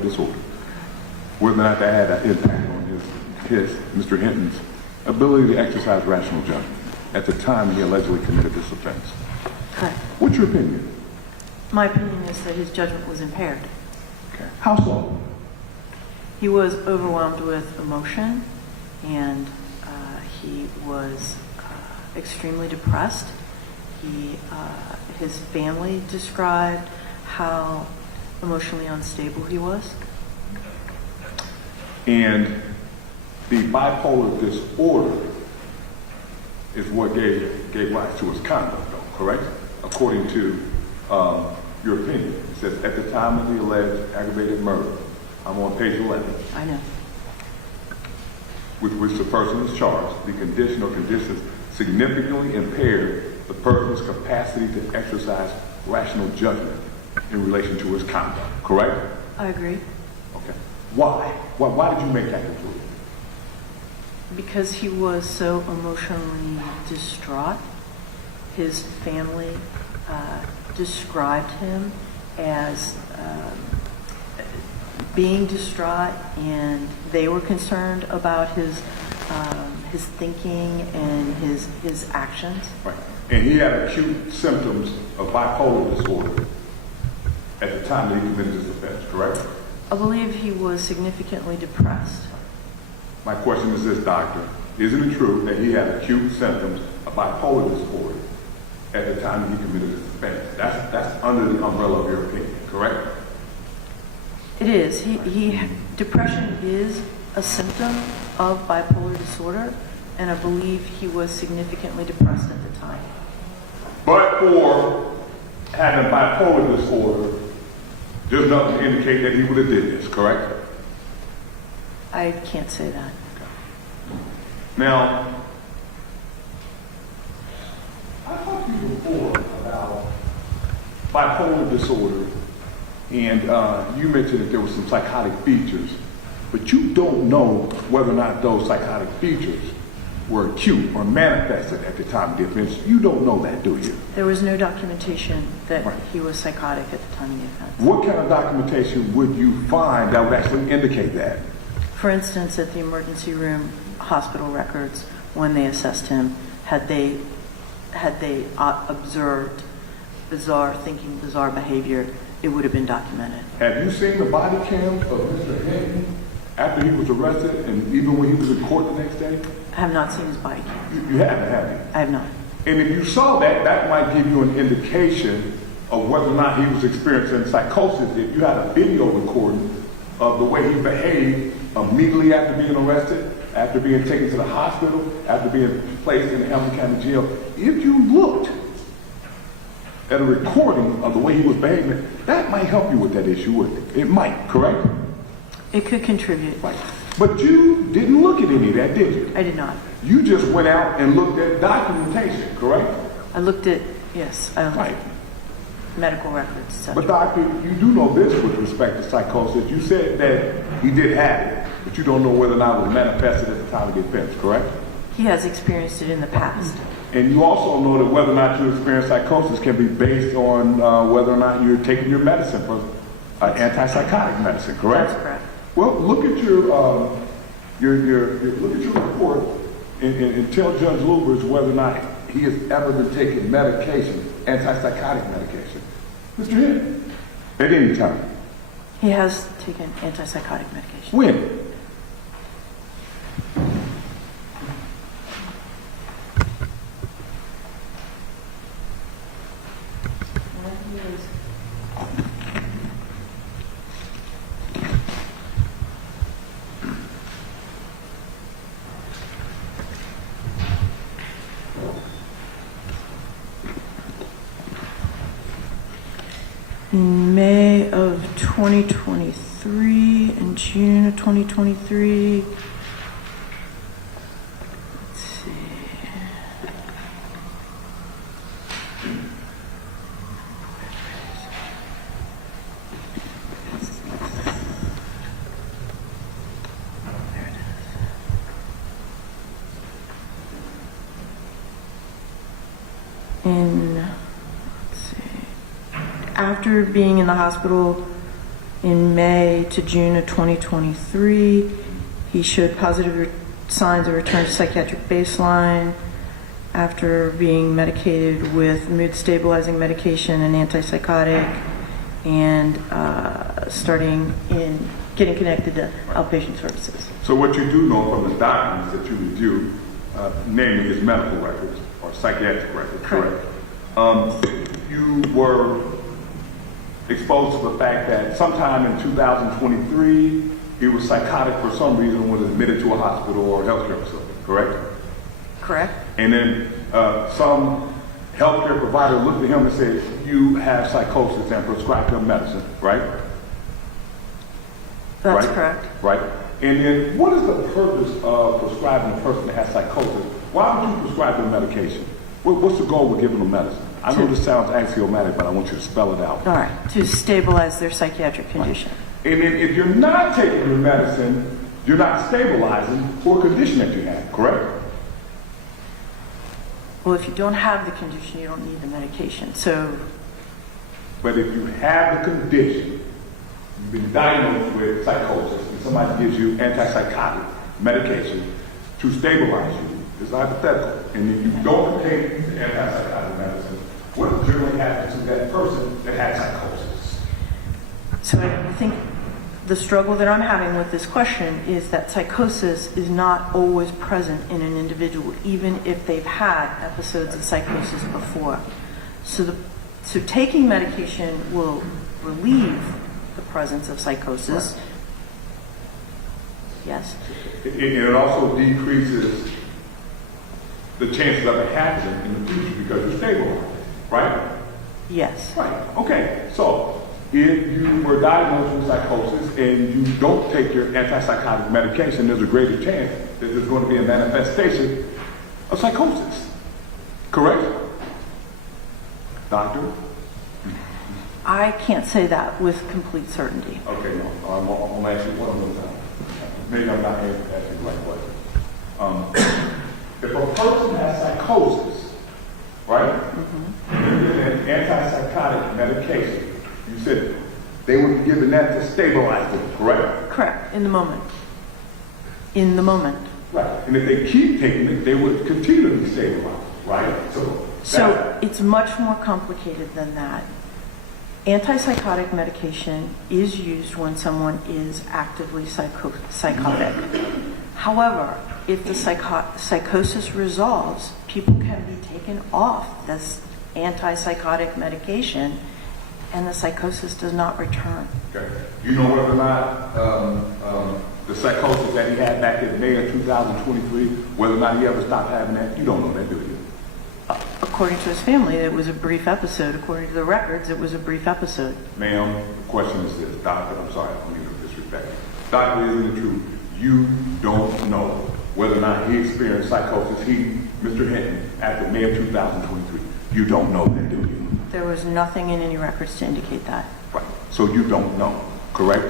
bipolar disorder. Whether or not that had an impact on Mr. Hinton's ability to exercise rational judgment at the time he allegedly committed this offense. Correct. What's your opinion? My opinion is that his judgment was impaired. Okay. How so? He was overwhelmed with emotion, and he was extremely depressed. His family described how emotionally unstable he was. And the bipolar disorder is what gave rise to his conduct, though, correct? According to your opinion. It says, at the time of the alleged aggravated murder, I'm on page 11. I know. With which the person is charged, the condition or conditions significantly impaired the person's capacity to exercise rational judgment in relation to his conduct, correct? I agree. Okay. Why? Why did you make that conclusion? Because he was so emotionally distraught. His family described him as being distraught, and they were concerned about his thinking and his actions. Right. And he had acute symptoms of bipolar disorder at the time that he committed this offense, correct? I believe he was significantly depressed. My question is this, doctor. Isn't it true that he had acute symptoms of bipolar disorder at the time that he committed this offense? That's under the umbrella of your opinion, correct? It is. Depression is a symptom of bipolar disorder, and I believe he was significantly depressed at the time. But for having bipolar disorder, there's nothing to indicate that he would have did this, correct? I can't say that. Now, I talked to you before about bipolar disorder, and you mentioned that there were some psychotic features, but you don't know whether or not those psychotic features were acute or manifested at the time of the offense. You don't know that, do you? There was no documentation that he was psychotic at the time of the offense. What kind of documentation would you find that would actually indicate that? For instance, at the emergency room hospital records, when they assessed him, had they observed bizarre thinking, bizarre behavior, it would have been documented. Have you seen the body cams of Mr. Hinton after he was arrested and even when he was in court the next day? I have not seen his body cam. You haven't, have you? I have not. And if you saw that, that might give you an indication of whether or not he was experiencing psychosis. If you had a video recording of the way he behaved immediately after being arrested, after being taken to the hospital, after being placed in the Hamilton County Jail, if you looked at a recording of the way he was behaving, that might help you with that issue, wouldn't it? It might, correct? It could contribute. Right. But you didn't look at any of that, did you? I did not. You just went out and looked at documentation, correct? I looked at, yes, Right. medical records, etc. But doctor, you do know this with respect to psychosis. You said that he did have it, but you don't know whether or not it was manifested at the time of the offense, correct? He has experienced it in the past. And you also know that whether or not you experience psychosis can be based on whether or not you're taking your medicine for antipsychotic medicine, correct? That's correct. Well, look at your report and tell Judge Lubers whether or not he has ever been taking medication, antipsychotic medication. Mr. Hinton, at any time. He has taken antipsychotic medication. When? In May of 2023, in June of 2023, let's see. There it is. After being in the hospital In May to June of 2023, he showed positive signs of return to psychiatric baseline after being medicated with mood stabilizing medication and antipsychotic, and getting connected to outpatient services. So what you do know from the documents that you review, namely his medical records or psychiatric records, correct? You were exposed to the fact that sometime in 2023, he was psychotic for some reason and was admitted to a hospital or a healthcare facility, correct? Correct. And then some healthcare provider looked at him and said, you have psychosis, and prescribed him medicine, right? That's right? correct. Right. And then what is the purpose of prescribing a person that has psychosis? Why would you prescribe them medication? What's the goal with giving them medicine? I know this sounds axiomatic, but I want you to spell it out. All right, to stabilize their psychiatric condition. Right. And then if you're not taking your medicine, you're not stabilizing for a condition that you have, correct? Well, if you don't have the condition, you don't need the medication. So, but if you have the condition, you've been diagnosed with psychosis, and somebody gives you antipsychotic medication to stabilize you, it's hypothetical, and if you don't take the antipsychotic medicine, what generally happens to that person that had psychosis? so I think the struggle that I'm having with this question is that psychosis is not always present in an individual, even if they've had episodes of psychosis before. So taking medication will relieve the presence of psychosis. Right. Yes. It also decreases the chances of it happening in the future because you're stabilized, right? Yes. Right. Okay. So if you were diagnosed with psychosis and you don't take your antipsychotic medication, there's a greater chance that there's going to be a manifestation of psychosis. Correct? Doctor? I can't say that with complete certainty. Okay, no. I'm going to ask you one more time. Maybe I'm not asking the right question. If a person has psychosis, right, and antipsychotic medication, you said they would be given that to stabilize them, correct? Correct. In the moment. In the moment. Right. And if they keep taking it, they would continue to be stabilized, right? So it's much more complicated than that. Antipsychotic medication is used when someone is actively psychotic. However, if the psychosis resolves, people can be taken off this antipsychotic medication and the psychosis does not return. Okay. You know whether or not the psychosis that he had back in May of 2023, whether or not he ever stopped having that? You don't know that, do you? According to his family, it was a brief episode. According to the records, it was a brief episode. Ma'am, the question is this. Doctor, I'm sorry, I don't mean to disrespect you. Doctor, isn't it true? You don't know whether or not he experienced psychosis, Mr. Hinton, after May of 2023. You don't know that, do you? There was nothing in any records to indicate that. Right. So you don't know, correct?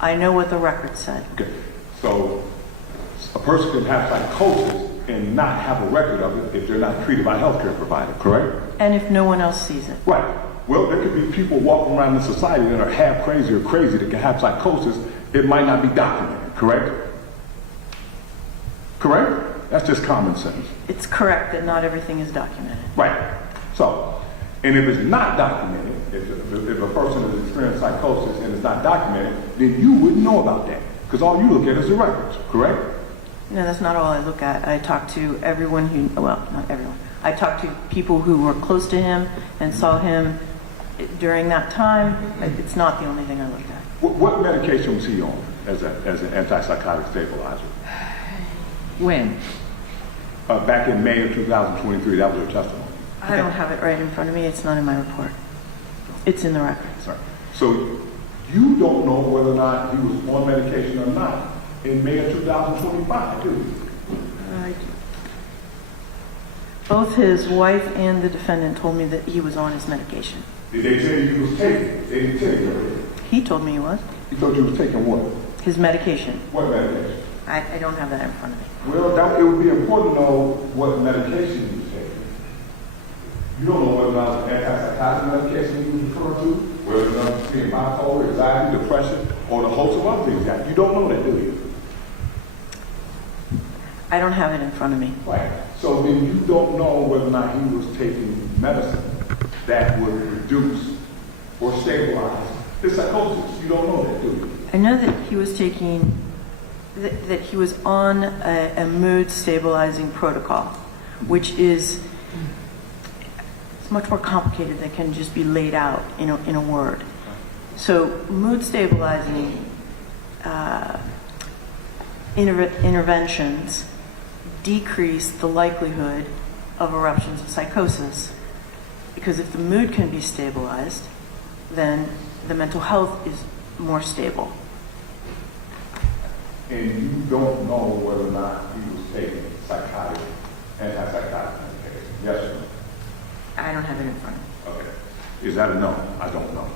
I know what the records said. Okay. So a person can have psychosis and not have a record of it if they're not treated by a healthcare provider, correct? And if no one else sees it. Right. Well, there could be people walking around in society that are half crazy or crazy that can have psychosis. It might not be documented, correct? Correct? That's just common sense. It's correct that not everything is documented. Right. So, and if it's not documented, if a person has experienced psychosis and it's not documented, then you wouldn't know about that because all you look at is the records, correct? No, that's not all I look at. I talk to everyone who, well, not everyone. I talk to people who were close to him and saw him during that time. It's not the only thing I looked at. What medication was he on as an antipsychotic stabilizer? When? Back in May of 2023, that was your testimony. I don't have it right in front of me. It's not in my report. It's in the records. Right. So you don't know whether or not he was on medication or not in May of 2025, do you? Both his wife and the defendant told me that he was on his medication. Did they tell you he was taking it? They didn't tell you that. He told me he was. He told you he was taking what? His medication. What medication? I don't have that in front of me. Well, it would be important to know what medication he was taking. You don't know whether or not it was antipsychotic medication he was referring to, whether or not being bipolar, anxiety, depression, or the host of other things. You don't know that, do you? I don't have it in front of me. Right. So then you don't know whether or not he was taking medicine that would reduce or stabilize his psychosis. You don't know that, do you? I know that he was taking, that he was on a mood stabilizing protocol, which is it's much more complicated than can just be laid out in a word. So mood stabilizing interventions decrease the likelihood of eruptions of psychosis, because if the mood can be stabilized, then the mental health is more stable. And you don't know whether or not he was taking psychotic, antipsychotic medication. Yes or no? I don't have it in front of me. Okay. Is that a no? I don't know.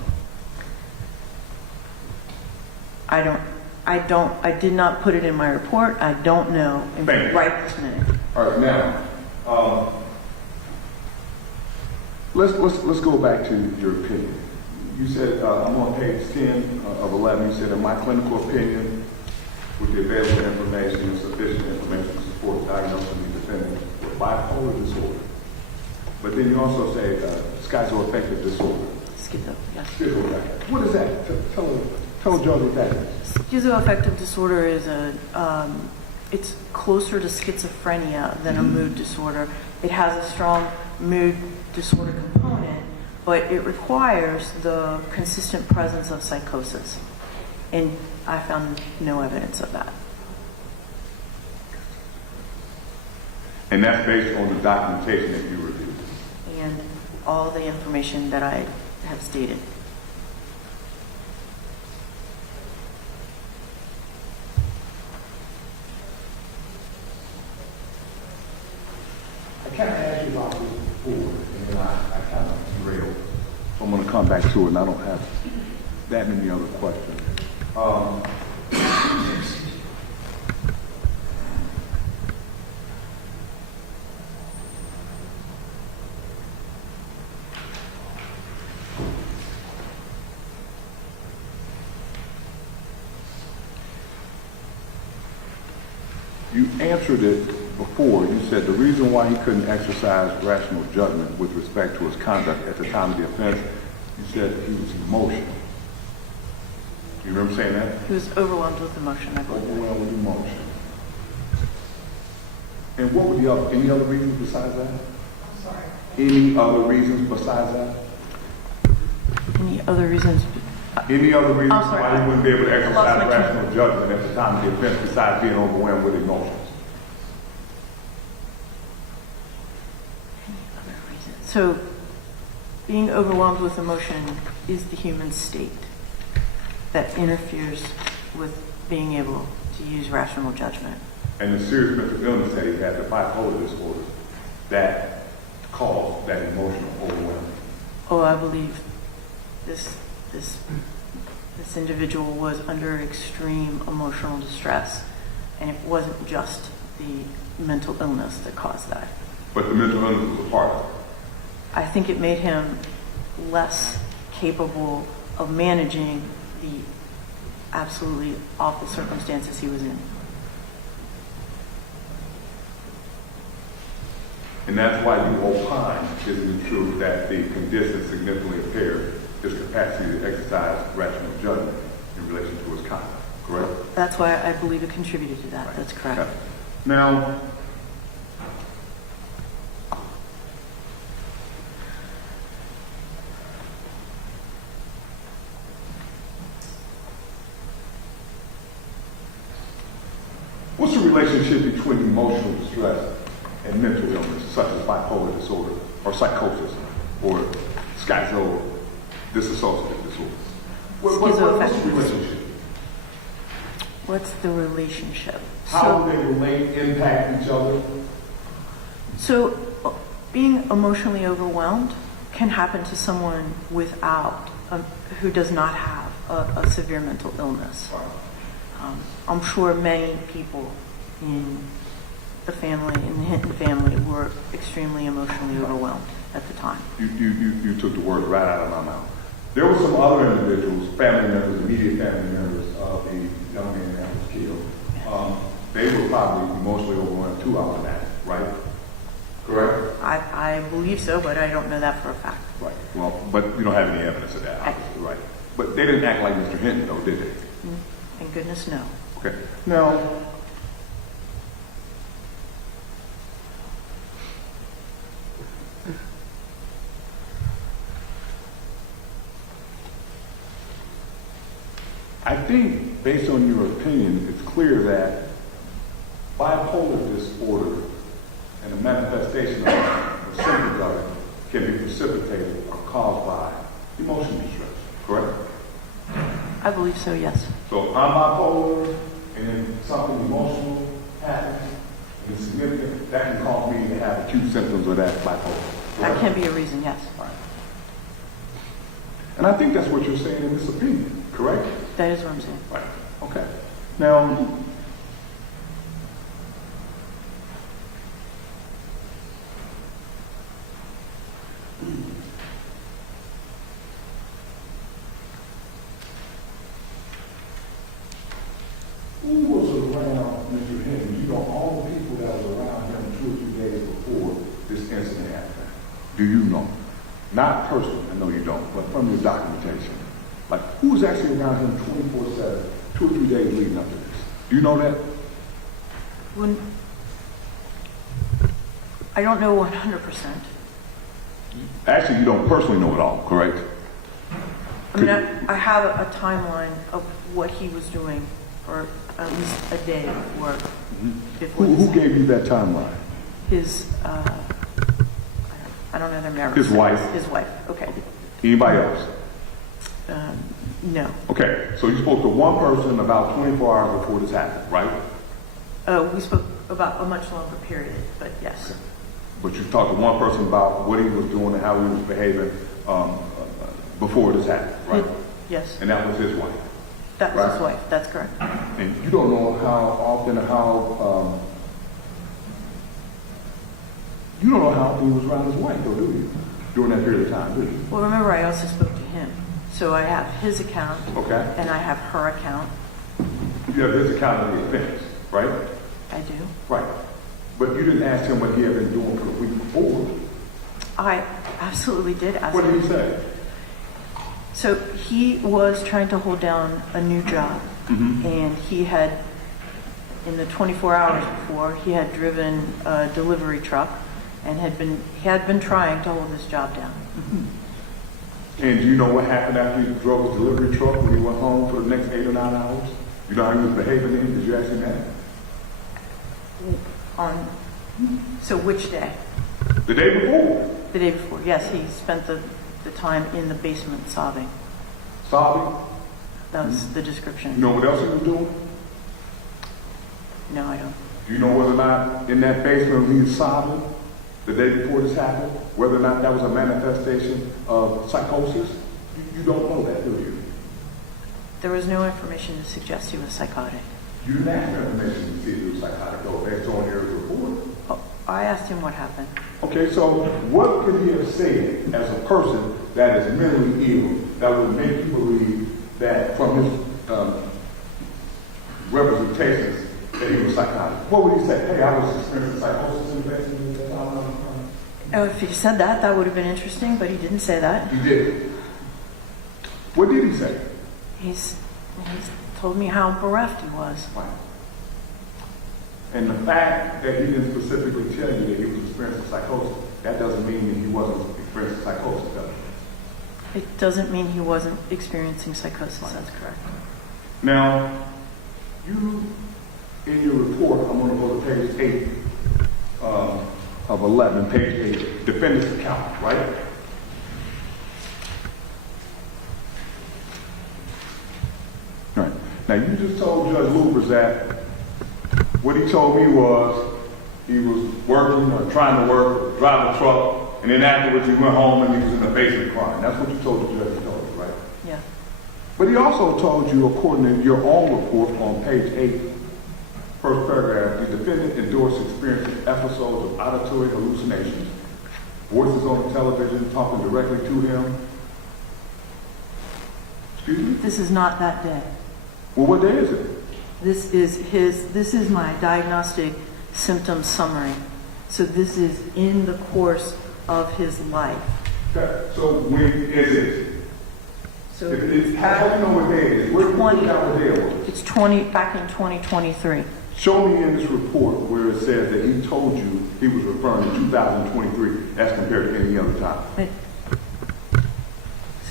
I did not put it in my report. I don't know right this minute. All right, now, let's go back to your opinion. You said, I'm on page 10 of 11, you said, in my clinical opinion, with the available information and sufficient information to support diagnosis of the defendant with bipolar disorder. But then you also say schizoaffective disorder. Schizo, yes. Schizoaffective. What is that? Tell Joe what that is. Schizoaffective disorder is it's closer to schizophrenia than a mood disorder. It has a strong mood disorder component, but it requires the consistent presence of psychosis. And I found no evidence of that. And that's based on the documentation that you reviewed. And all the information that I have stated. I kind of asked you about this before, and then I kind of derailed. So I'm going to come back to it, and I don't have that many other questions. You answered it before. You said the reason why he couldn't exercise rational judgment with respect to his conduct at the time of the offense, you said he was emotional. You remember saying that? He was overwhelmed with emotion, I believe. Overwhelmed with emotion. And what were any other reasons besides that? I'm sorry. Any other reasons besides that? Any other reasons? Any other reasons I'm sorry. why he wouldn't be able to I lost exercise my train. rational judgment at the time of the offense besides being overwhelmed with emotions? Any other reasons? So, being overwhelmed with emotion is the human state that interferes with being able to use rational judgment. And the serious mental illness that he had, the bipolar disorder, that caused that emotional overwhelm. Oh, I believe this individual was under extreme emotional distress, and it wasn't just the mental illness that caused that. But the mental illness was a part of it. I think it made him less capable of managing the absolutely awful circumstances he was in. And that's why you opine, isn't it true, that the condition significantly impaired his capacity to exercise rational judgment in relation to his conduct, correct? That's why I believe it contributed to that. Right. That's correct. Okay. Now, what's the relationship between emotional distress and mental illness, such as bipolar disorder, or psychosis, or disassociative disorder? What's the relationship? What's the relationship? How do they relate, impact each other? So, being emotionally overwhelmed can happen to someone without, who does not have a severe mental illness. I'm sure many people in the Hinton family were extremely emotionally overwhelmed at the time. You took the word right out of my mouth. There were some other individuals, family members, immediate family members of the young man that was killed. They were probably emotionally overwhelmed too after that, right? Correct? I believe so, but I don't know that for a fact. Right. Well, but you don't have any evidence of that, obviously, right? But they didn't act like Mr. Hinton, though, did they? Thank goodness, no. Okay. Now, I think, based on your opinion, it's clear that bipolar disorder and the manifestation of the symptoms of it can be precipitated or caused by emotional distress, correct? I believe so, yes. So if I'm bipolar and then something emotional happens and it's significant, that can cause me to have acute symptoms of that bipolar. Correct? That can be a reason, yes. Right. And I think that's what you're saying in this opinion, correct? That is what I'm saying. Right. Okay. Now, who was around Mr. Hinton? You know, all the people that was around him 2 or 3 days before this incident happened. Do you know? Not personally, I know you don't, but from your documentation. Like, who was actually around him 24/7, 2 or 3 days leading up to this? Do you know that? I don't know 100%. Actually, you don't personally know it all, correct? I mean, I have a timeline of what he was doing for at least a day before Who this. gave you that timeline? His, I don't know their marriage. His wife? His wife, okay. Anybody else? No. Okay, so you spoke to one person about 24 hours before this happened, right? We spoke about a much longer period, but yes. Okay. But you talked to one person about what he was doing and how he was behaving before this happened, right? Yes. And that was his wife. That was right? his wife, that's correct. And you don't know how often or how you don't know how often he was around his wife, though, do you? During that period of time, do you? Well, remember, I also spoke to him. So I have his account, Okay. and I have her account. You have his account of the offense, right? I do. Right. But you didn't ask him what he had been doing for the week before. I absolutely did ask What him. did he say? So he was trying to hold down a new job, and he had, in the 24 hours before, he had driven a delivery truck and he had been trying to hold this job down. And do you know what happened after he drove his delivery truck when he went home for the next 8 or 9 hours? You know how he was behaving then? Did you ask him that? So which day? The day before. The day before, yes. He spent the time in the basement sobbing. Sobbing? That was the description. You know what else he was doing? No, I don't. Do you know whether or not in that basement he was sobbing the day before this happened? Whether or not that was a manifestation of psychosis? You don't know that, do you? There was no information to suggest he was psychotic. You didn't ask for information to see if he was psychotic, though, based on your report. Oh, I asked him what happened. Okay, so what could he have said as a person that is mentally ill that would make you believe that from his representations that he was psychotic? What would he say? Hey, I was experiencing psychosis in the basement. Oh, if he said that, that would have been interesting, but he didn't say that. He did. What did he say? He's told me how bereft he was. Wow. And the fact that he didn't specifically tell you that he was experiencing psychosis, that doesn't mean that he wasn't experiencing psychosis, does it? It doesn't mean he wasn't experiencing psychosis, that's correct. Now, you, in your report, I'm going to go to page 8 of 11, page 8, defendant's account, right? Right. Now, you just told Judge Loopers that what he told me was he was working or trying to work, drive a truck, and then afterwards he went home and he was in the basement crying. That's what you told the judge, right? Yeah. But he also told you, according to your own report on page 8, first paragraph, the defendant endorsed experiencing episodes of auditory hallucinations, voices on the television talking directly to him, Excuse me? This is not that day. Well, what day is it? This is my diagnostic symptom summary. So this is in the course of his life. Okay, so when is it? So How do you know what day it is? Where do you 20 put down what day it was? it's back in 2023. Show me in this report where it says that he told you he was referring to 2023 as compared to any other time.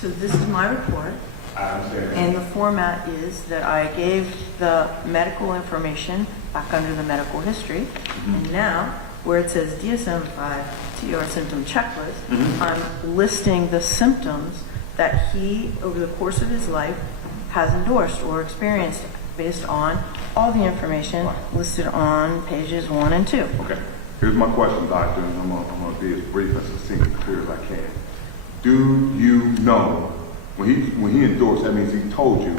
So this is my report. I understand. And the format is that I gave the medical information back under the medical history. And now, where it says DSM-5 TR symptom checklist, I'm listing the symptoms that he, over the course of his life, has endorsed or experienced based on all the information listed on pages 1 and 2. Okay. Here's my question, doctor, and I'm going to be as brief and succinct and clear as I can. Do you know, when he endorsed, that means he told you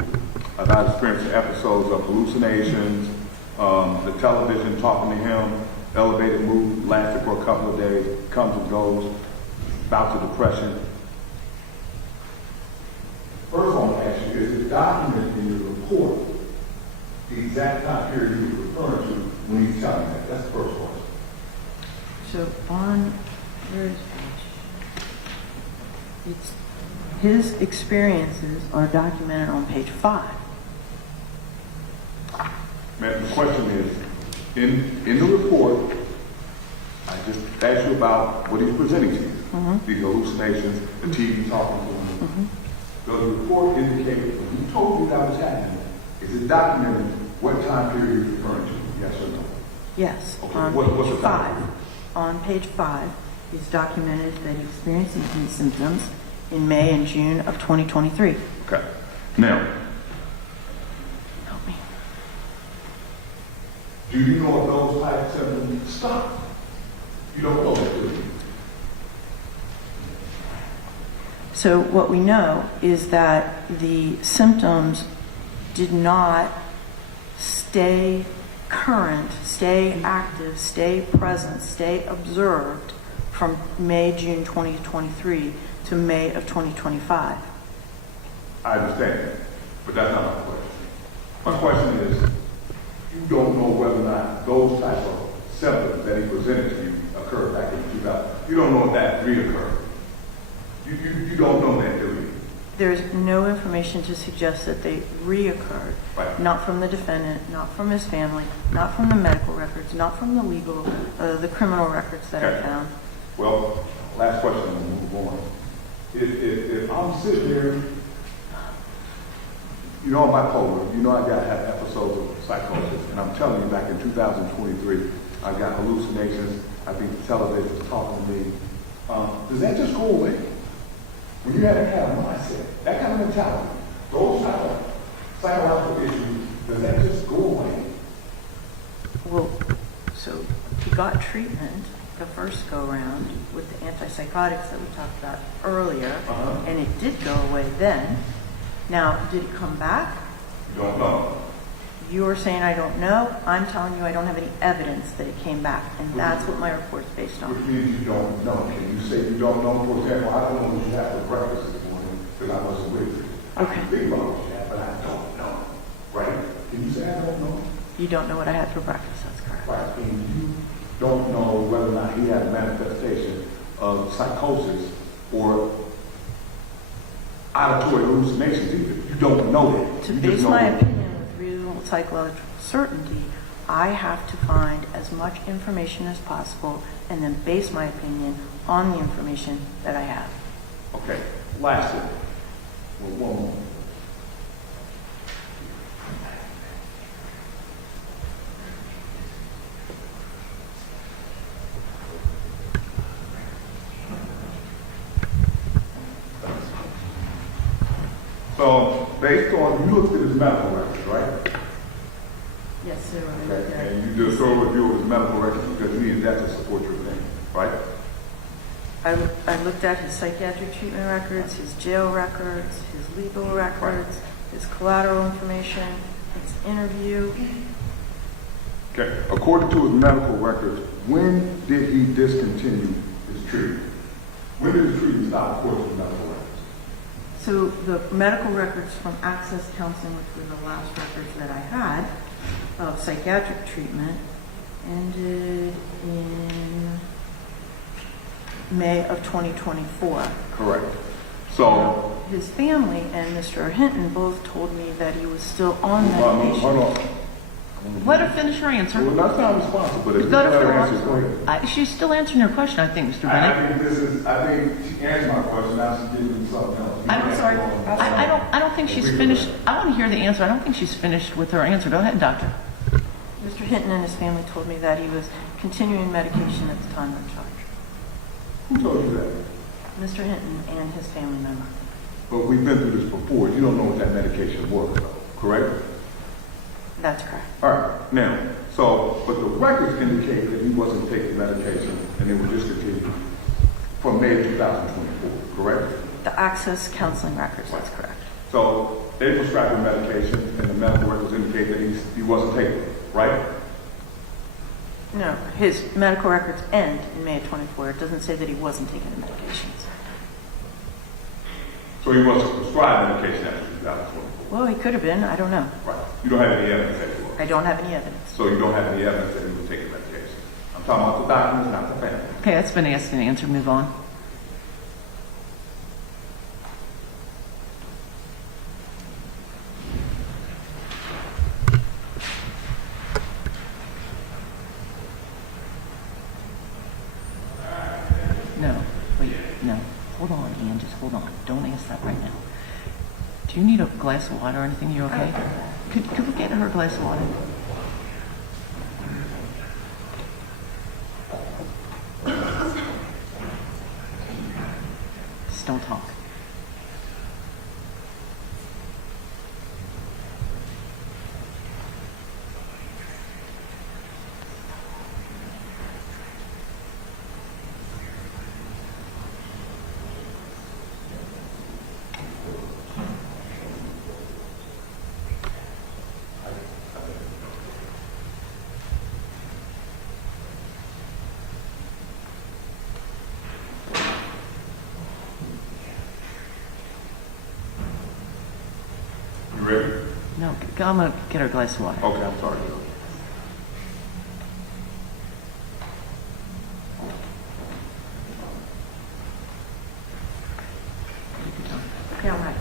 about experiencing episodes of hallucinations, the television talking to him, elevated mood, lasted for a couple of days, comes and goes, bouts of depression. First, I want to ask you, is it documented in your report the exact time period you were referring to when he's telling you that? That's the first question. So on, where is page? It's, his experiences are documented on page 5. Man, the question is, in the report, I just asked you about what he's presenting to you, these hallucinations, the TV talking to him. Does the report indicate when he told you that was happening, is it documented what time period you're referring to? Yes or no? Yes, Okay, on what's page the 5. time? On page 5 is documented that he experienced these symptoms in May and June of 2023. Okay. Now, Help me. do you know if those type of symptoms stop? You don't know that, do you? So what we know is that the symptoms did not stay current, stay active, stay present, stay observed from May, June 2023 to May of 2025. I understand that, but that's not my question. My question is, you don't know whether or not those type of symptoms that he presented to you occurred back in 2000. You don't know if that reoccurred. You don't know that, do you? There's no information to suggest that they reoccurred. Right. Not from the defendant, not from his family, not from the medical records, not from the legal, the criminal records that I found. Well, last question and we'll move on. If I'm sitting here, you know I'm bipolar, you know I got episodes of psychosis, and I'm telling you back in 2023, I got hallucinations, I think the television is talking to me. Does that just go away? When you have that kind of mindset, that kind of mentality, those type of psychological issues, does that just go away? Well, so he got treatment the first go around with the antipsychotics that we talked about earlier, and it did go away then. Now, did it come back? You don't know. You're saying I don't know. I'm telling you I don't have any evidence that it came back, and that's what my report's based on. Which means you don't know. Can you say you don't know? For example, I don't know what you had for breakfast this morning because I wasn't with you. I Okay. can think about what you had, but I don't know. Right? Can you say I don't know? You don't know what I had for breakfast. That's correct. Right. And you don't know whether or not he had a manifestation of psychosis or auditory hallucinations either. You don't know that. To You base just know my that. opinion with reasonable psychological certainty, I have to find as much information as possible and then base my opinion on the information that I have. Okay. Lastly, one more. So, based on, you looked at his medical records, right? Yes, sir. Okay. And you did a thorough review of his medical records because you needed that to support your opinion, right? I looked at his psychiatric treatment records, his jail records, his legal records, his collateral information, his interview. Okay. According to his medical records, when did he discontinue his treatment? When did his treatment stop according to his medical records? So the medical records from Access Counseling, which were the last records that I had of psychiatric treatment, ended in May of 2024. Correct. So, His family and Mr. Hinton both told me that he was still on hold medication. on. Let her finish her answer. Well, that's not responsible, but if you Let her let her finish. answer, go ahead. She's still answering your question, I think, Mr. Bennett. I think she answered my question, now she's giving me something else. I'm sorry. I don't think she's finished. I want to hear the answer. I don't think she's finished with her answer. Go ahead, doctor. Mr. Hinton and his family told me that he was continuing medication at the time of charge. Who told you that? Mr. Hinton and his family member. But we've been through this before. You don't know what that medication was, though, correct? That's correct. All right. Now, but the records indicate that he wasn't taking medication and it was discontinued from May 2024, correct? The Access Counseling records, that's correct. So they prescribed him medication and the medical records indicate that he wasn't taking it, right? No, his medical records end in May of 24. It doesn't say that he wasn't taking the medications. So he wasn't prescribed medication after 2024. Well, he could have been. I don't know. Right. You don't have any evidence that he was. I don't have any evidence. So you don't have any evidence that he was taking medication. I'm talking about the documents, not the family. Okay, that's been asked and answered. Move on. No, wait, no. Hold on, Ian. Just hold on. Don't ask that right now. Do you need a glass of water or anything? You okay? Could we get her a glass of water? Just don't talk. You ready? No, I'm gonna get her a glass of water. Okay, I'm sorry. Okay, all right.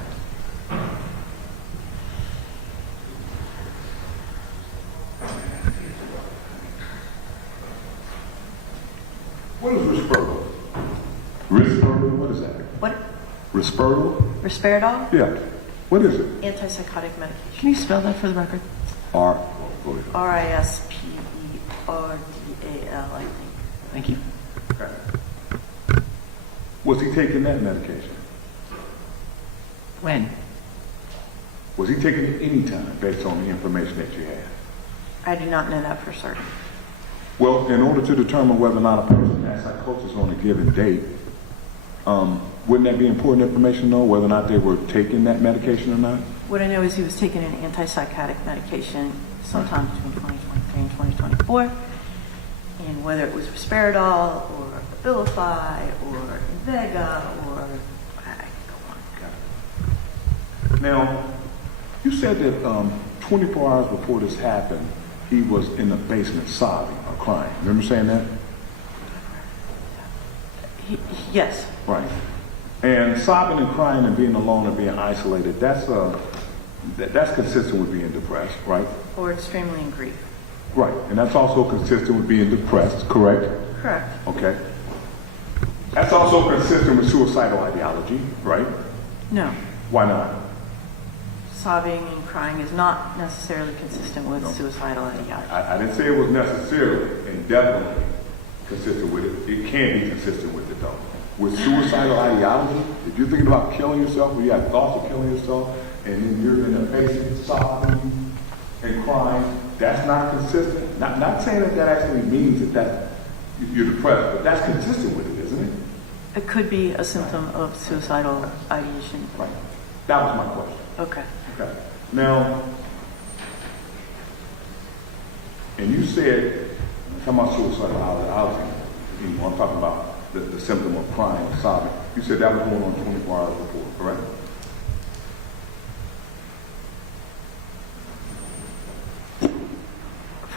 What is Risperidone? Risperidone, what is that? What? Risperidone? Risperidol? Yeah. What is it? Antipsychotic medication. Can you spell that for the record? R. Go ahead. Risperdal, I think. Thank you. Okay. Was he taking that medication? When? Was he taking it any time based on the information that you had? I do not know that for certain. Well, in order to determine whether or not a person has psychosis on a given date, wouldn't that be important information to know whether or not they were taking that medication or not? What I know is he was taking an antipsychotic medication sometime between 2023 and 2024. And whether it was Risperidol or Abilify or Invega or I could go on. Now, you said that 24 hours before this happened, he was in the basement sobbing or crying. Remember saying that? Yes. Right. And sobbing and crying and being alone and being isolated, that's consistent with being depressed, right? Or extremely in grief. Right. And that's also consistent with being depressed, correct? Correct. Okay. That's also consistent with suicidal ideology, right? No. Why not? Sobbing and crying is not necessarily consistent with suicidal ideology. I didn't say it was necessarily and definitely consistent with it. It can be consistent with it, though. With suicidal ideology, if you're thinking about killing yourself, or you have thoughts of killing yourself, and then you're in the basement sobbing and crying, that's not consistent. Not saying that actually means that you're depressed, but that's consistent with it, isn't it? It could be a symptom of suicidal ideation. Right. That was my question. Okay. Okay. Now, and you said, talking about suicidal ideology, I'm talking about the symptom of crying or sobbing. You said that was going on 24 hours before, correct?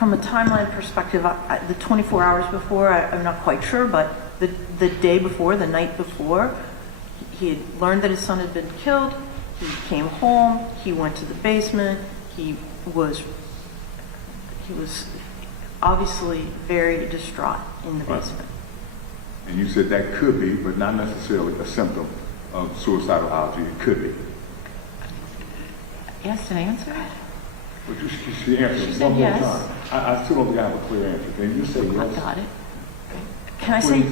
From a timeline perspective, the 24 hours before, I'm not quite sure, but the day before, the night before, he had learned that his son had been killed. He came home. He went to the basement. He was obviously very distraught in the basement. And you said that could be, but not necessarily a symptom of suicidal allergy. It could be. Asked and answered? But she answered She one said more yes. time. I still don't think I have a clear answer. Can you say I yes? got it. Can I say,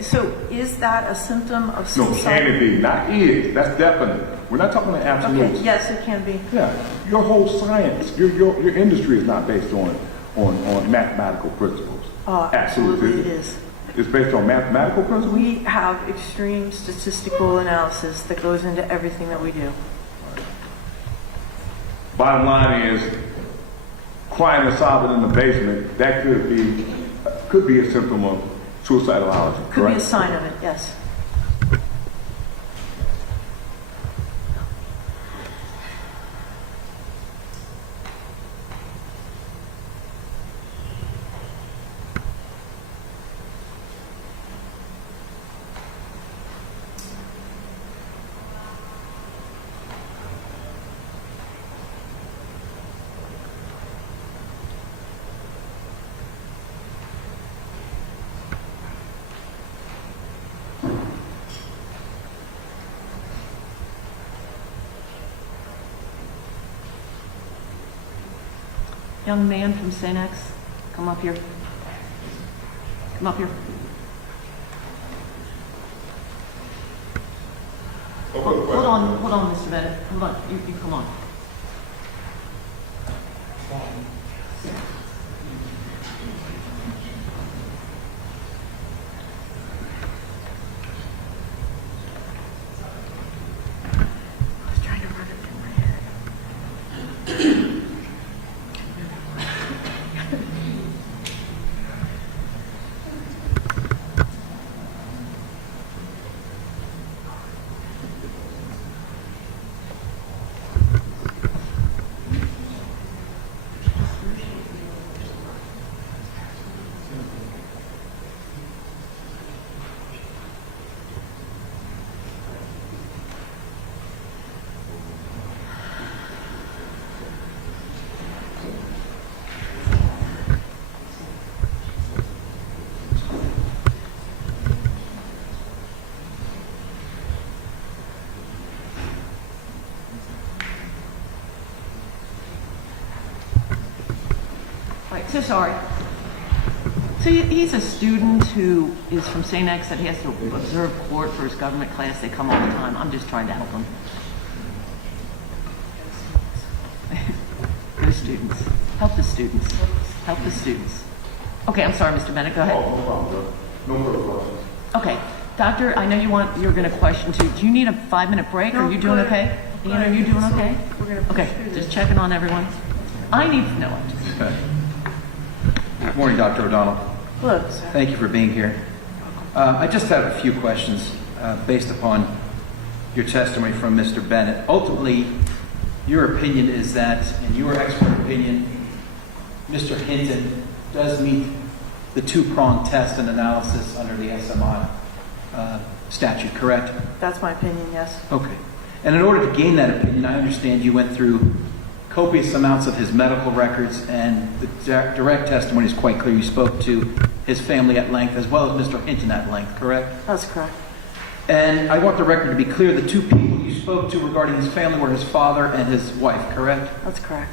so is that a symptom of No, suicide? can it be? Not is. That's definite. We're not talking about absolutes. Okay, yes, it can be. Yeah. Your whole science, your industry is not based on mathematical principles. Absolutely it is. It's based on mathematical principles? We have extreme statistical analysis that goes into everything that we do. Bottom line is, crying or sobbing in the basement, that could be a symptom of suicidal allergy, Could correct? be a sign of it, yes. Young man from St. X, come up here. Come up here. Hold on, Mr. Bennett. Hold on, you come on. I was trying to run it in my head. So sorry. So he's a student who is from St. X that he has to observe court for his government class. They come all the time. I'm just trying to help him. Go students. Help the students. Help the students. Okay, I'm sorry, Mr. Bennett. Go ahead. Oh, no problem, Joe. No further questions. Okay, doctor, I know you're going to question too. Do you need a 5-minute break? Are you doing okay? Ian, are you doing okay? We're gonna push Okay, through this. just checking on everyone. I need to know. Good morning, Dr. O'Donnell. Hello, sir. Thank you for being here. I just have a few questions based upon your testimony from Mr. Bennett. Ultimately, your opinion is that, in your expert opinion, Mr. Hinton does meet the two-pronged test and analysis under the SMI statute, correct? That's my opinion, yes. Okay. And in order to gain that opinion, I understand you went through copious amounts of his medical records, and the direct testimony is quite clear. You spoke to his family at length, as well as Mr. Hinton at length, correct? That's correct. And I want the record to be clear, the two people you spoke to regarding his family were his father and his wife, correct? That's correct.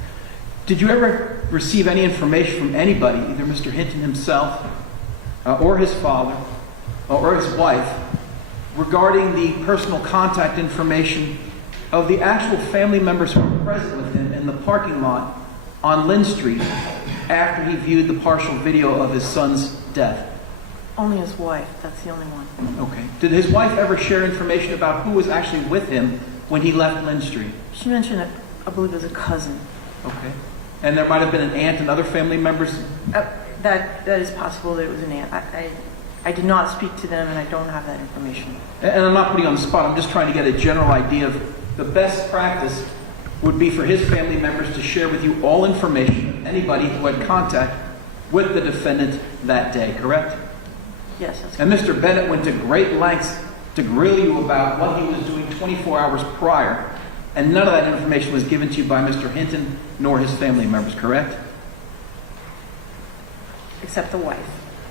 Did you ever receive any information from anybody, either Mr. Hinton himself, or his father, or his wife, regarding the personal contact information of the actual family members who were present with him in the parking lot on Lynn Street after he viewed the partial video of his son's death? Only his wife. That's the only one. Okay. Did his wife ever share information about who was actually with him when he left Lynn Street? She mentioned it, I believe it was a cousin. Okay. And there might have been an aunt and other family members? That is possible that it was an aunt. I did not speak to them, and I don't have that information. And I'm not putting you on the spot. I'm just trying to get a general idea of the best practice would be for his family members to share with you all information anybody who had contact with the defendant that day, correct? Yes, that's And Mr. Bennett went to great lengths to grill you about what he was doing 24 hours prior, and none of that information was given to you by Mr. Hinton nor his family members, correct? except the wife.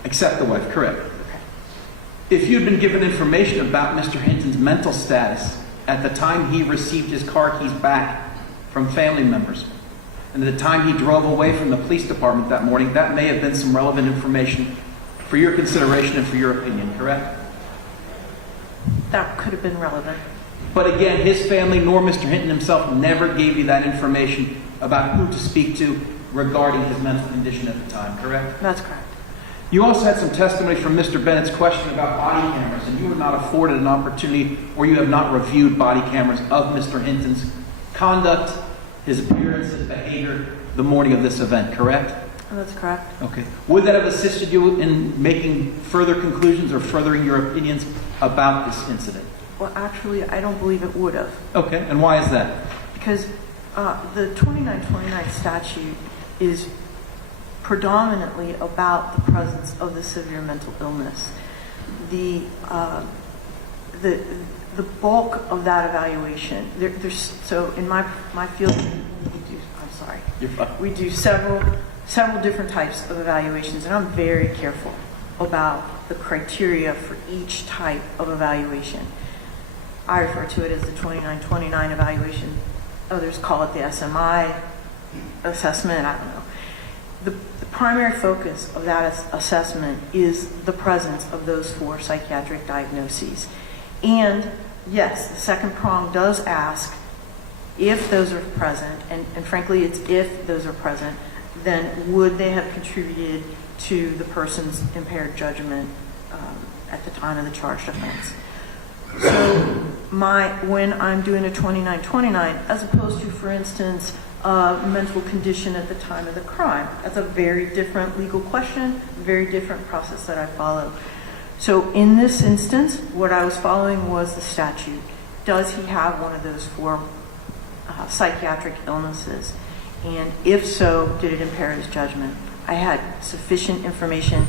Except the wife, correct. Okay. If you'd been given information about Mr. Hinton's mental status at the time he received his car keys back from family members, and at the time he drove away from the police department that morning, that may have been some relevant information for your consideration and for your opinion, correct? That could have been relevant. But again, his family nor Mr. Hinton himself never gave you that information about who to speak to regarding his mental condition at the time, correct? That's correct. You also had some testimony from Mr. Bennett's question about body cameras, and you were not afforded an opportunity, or you have not reviewed body cameras of Mr. Hinton's conduct, his appearance, his behavior the morning of this event, correct? That's correct. Okay. Would that have assisted you in making further conclusions or furthering your opinions about this incident? Well, actually, I don't believe it would have. Okay, and why is that? Because the 2929 statute is predominantly about the presence of the severe mental illness. The bulk of that evaluation, so in my field, we do several different types of evaluations, and I'm very careful about the criteria for each type of evaluation. I refer to it as the 2929 evaluation. Others call it the SMI assessment. I don't know. The primary focus of that assessment is the presence of those 4 psychiatric diagnoses. And yes, the second prong does ask if those are present, and frankly it's if those are present, then would they have contributed to the person's impaired judgment at the time of the charged offense. So when I'm doing a 2929, as opposed to, for instance, mental condition at the time of the crime, that's a very different legal question, very different process that I follow. So in this instance, what I was following was the statute. Does he have one of those 4 psychiatric illnesses? And if so, did it impair his judgment? I had sufficient information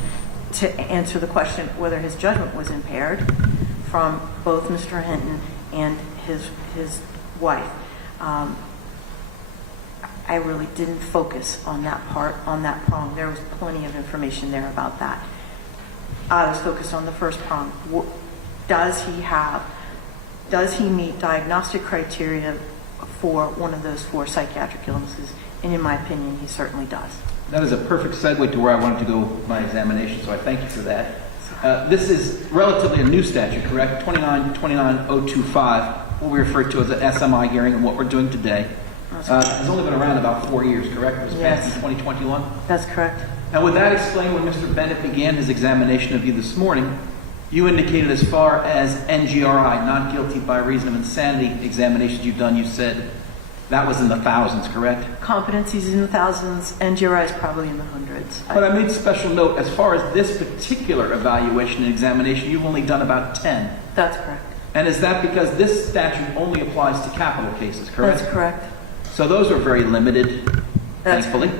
to answer the question whether his judgment was impaired from both Mr. Hinton and his wife. I really didn't focus on that part, on that prong. There was plenty of information there about that. I was focused on the first prong. Does he meet diagnostic criteria for one of those 4 psychiatric illnesses? And in my opinion, he certainly does. That is a perfect segue to where I wanted to go with my examination, so I thank you for that. This is relatively a new statute, correct? 29025, what we refer to as an SMI hearing, and what we're doing today. It's only been around about 4 years, correct? It was passed in 2021? That's correct. Now, would that explain when Mr. Bennett began his examination of you this morning, you indicated as far as NGRI, not guilty by reason of insanity, examinations you've done, you said that was in the thousands, correct? Competencies in the thousands, NGRI is probably in the hundreds. But I made special note, as far as this particular evaluation and examination, you've only done about 10. That's correct. And is that because this statute only applies to capital cases, correct? That's correct. So those are very limited, thankfully.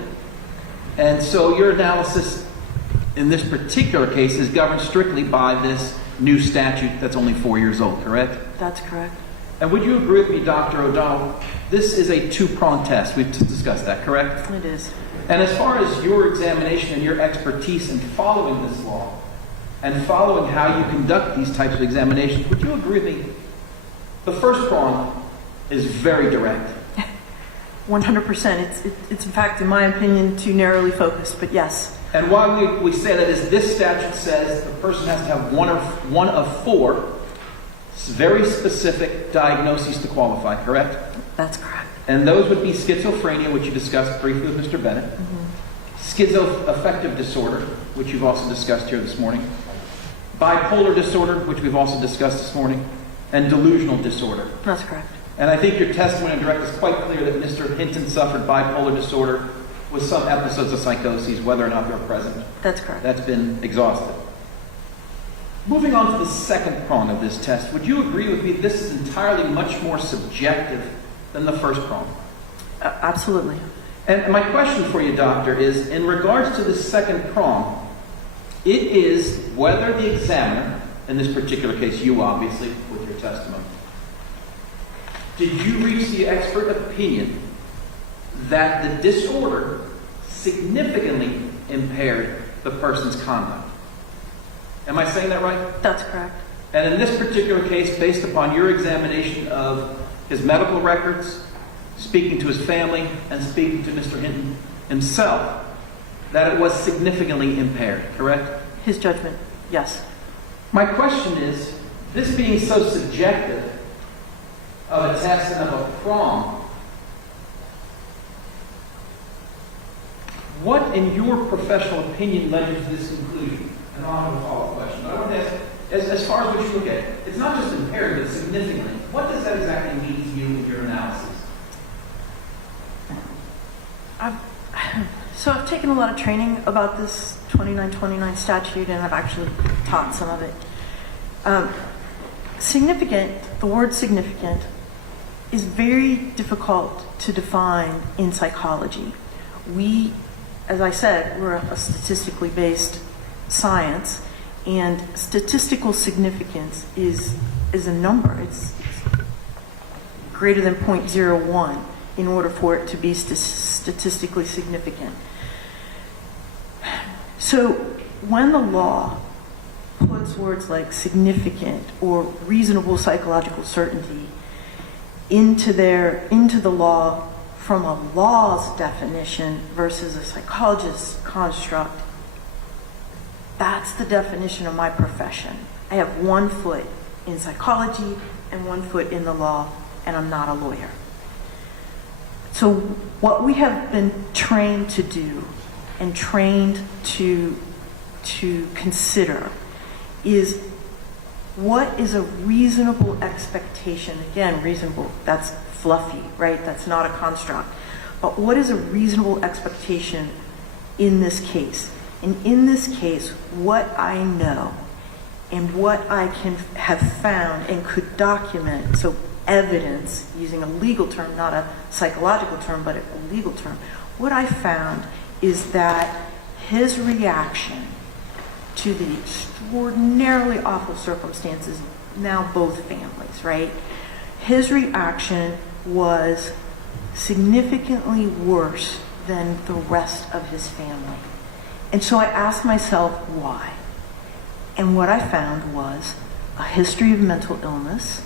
And so your analysis in this particular case is governed strictly by this new statute that's only 4 years old, correct? That's correct. And would you agree with me, Dr. O'Donnell, this is a 2-pronged test. We've discussed that, correct? It is. And as far as your examination and your expertise in following this law and following how you conduct these types of examinations, would you agree with me? The first prong is very direct. 100%. It's in fact, in my opinion, too narrowly focused, but yes. And why we say that is this statute says the person has to have one of 4 very specific diagnoses to qualify, correct? That's correct. And those would be schizophrenia, which you discussed briefly with Mr. Bennett, schizoaffective disorder, which you've also discussed here this morning, bipolar disorder, which we've also discussed this morning, and delusional disorder. That's correct. And I think your testimony and direct is quite clear that Mr. Hinton suffered bipolar disorder with some episodes of psychoses, whether or not they're present. That's correct. That's been exhausted. Moving on to the second prong of this test, would you agree with me this is entirely much more subjective than the first prong? Absolutely. And my question for you, Doctor, is in regards to the second prong, it is whether the examiner, in this particular case you obviously, with your testimony, did you reach the expert opinion that the disorder significantly impaired the person's conduct? Am I saying that right? That's correct. And in this particular case, based upon your examination of his medical records, speaking to his family, and speaking to Mr. Hinton himself, that it was significantly impaired, correct? His judgment, yes. My question is, this being so subjective of a test and of a prong, what, in your professional opinion, led you to this conclusion? And I'll have a follow-up question. I want to ask, as far as what you look at, it's not just impaired, but significantly. What does that exactly mean to you in your analysis? So I've taken a lot of training about this 2929 statute, and I've actually taught some of it. Significant, the word significant, is very difficult to define in psychology. We, as I said, we're a statistically based science, and statistical significance is a number. It's greater than 0.01 in order for it to be statistically significant. So when the law puts words like significant or reasonable psychological certainty into the law from a law's definition versus a psychologist's construct, that's the definition of my profession. I have one foot in psychology and one foot in the law, and I'm not a lawyer. So what we have been trained to do and trained to consider is what is a reasonable expectation. Again, reasonable, that's fluffy, right? That's not a construct. But what is a reasonable expectation in this case? And in this case, what I know and what I can have found and could document, so evidence, using a legal term, not a psychological term, but a legal term, what I found is that his reaction to the extraordinarily awful circumstances, now both families, right? His reaction was significantly worse than the rest of his family. And so I asked myself, why? And what I found was a history of mental illness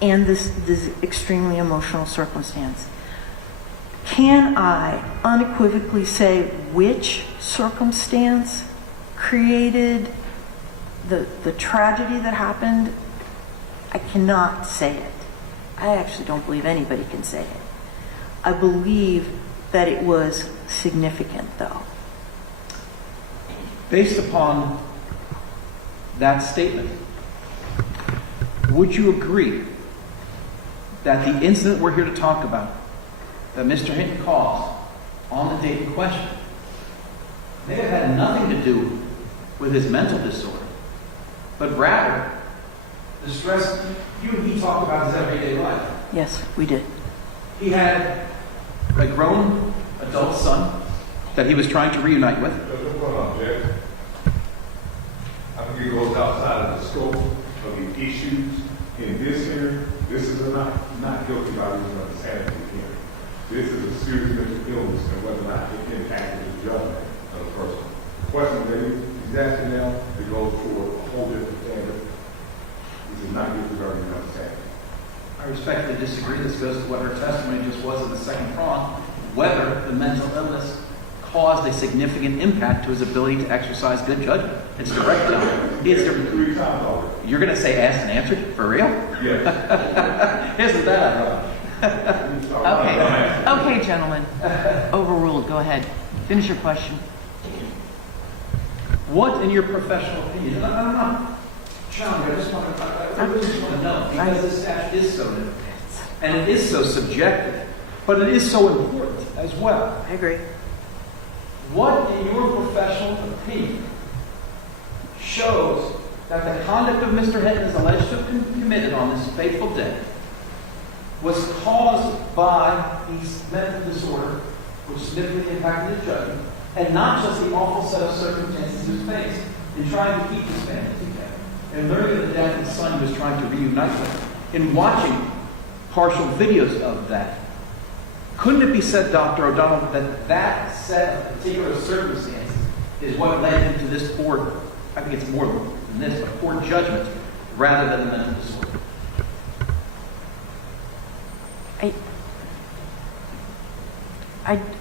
and this extremely emotional circumstance. Can I unequivocally say which circumstance created the tragedy that happened? I cannot say it. I actually don't believe anybody can say it. I believe that it was significant, though. Based upon that statement, would you agree that the incident we're here to talk about, that Mr. Hinton caused on the date in question, may have had nothing to do with his mental disorder, but rather the stress you and he talked about his everyday life? Yes, we did. He had a grown adult son that he was trying to reunite with. I think it goes outside of the scope of the issues in this hearing. This is not guilty by reason of insanity hearing. This is a serious mental illness, and whether or not it impacted the judgment of the person. The question that he's asking now, it goes for a whole different standard. This is not guilty by reason of insanity. I respectfully disagree. This goes to what her testimony just was in the second prong, whether the mental illness caused a significant impact to his ability to exercise good judgment. It's direct. Three times already. You're going to say asked and answered? For real? Yes. Isn't that ironic? Okay, gentlemen. Overruled. Go ahead. Finish your question. What, in your professional opinion, and I'm not challenging, I really just want to know, because this statute is so new, and it is so subjective, but it is so important as well. I agree. What, in your professional opinion, shows that the conduct of Mr. Hinton is alleged to have been committed on this fateful day was caused by his mental disorder which significantly impacted his judgment, and not just the awful set of circumstances he was faced in trying to keep his family together, and learning of the death of his son he was trying to reunite with, in watching partial videos of that. Couldn't it be said, Dr. O'Donnell, that that set of particular circumstances is what led him to this poor, I think it's more than this, but poor judgment rather than the mental disorder?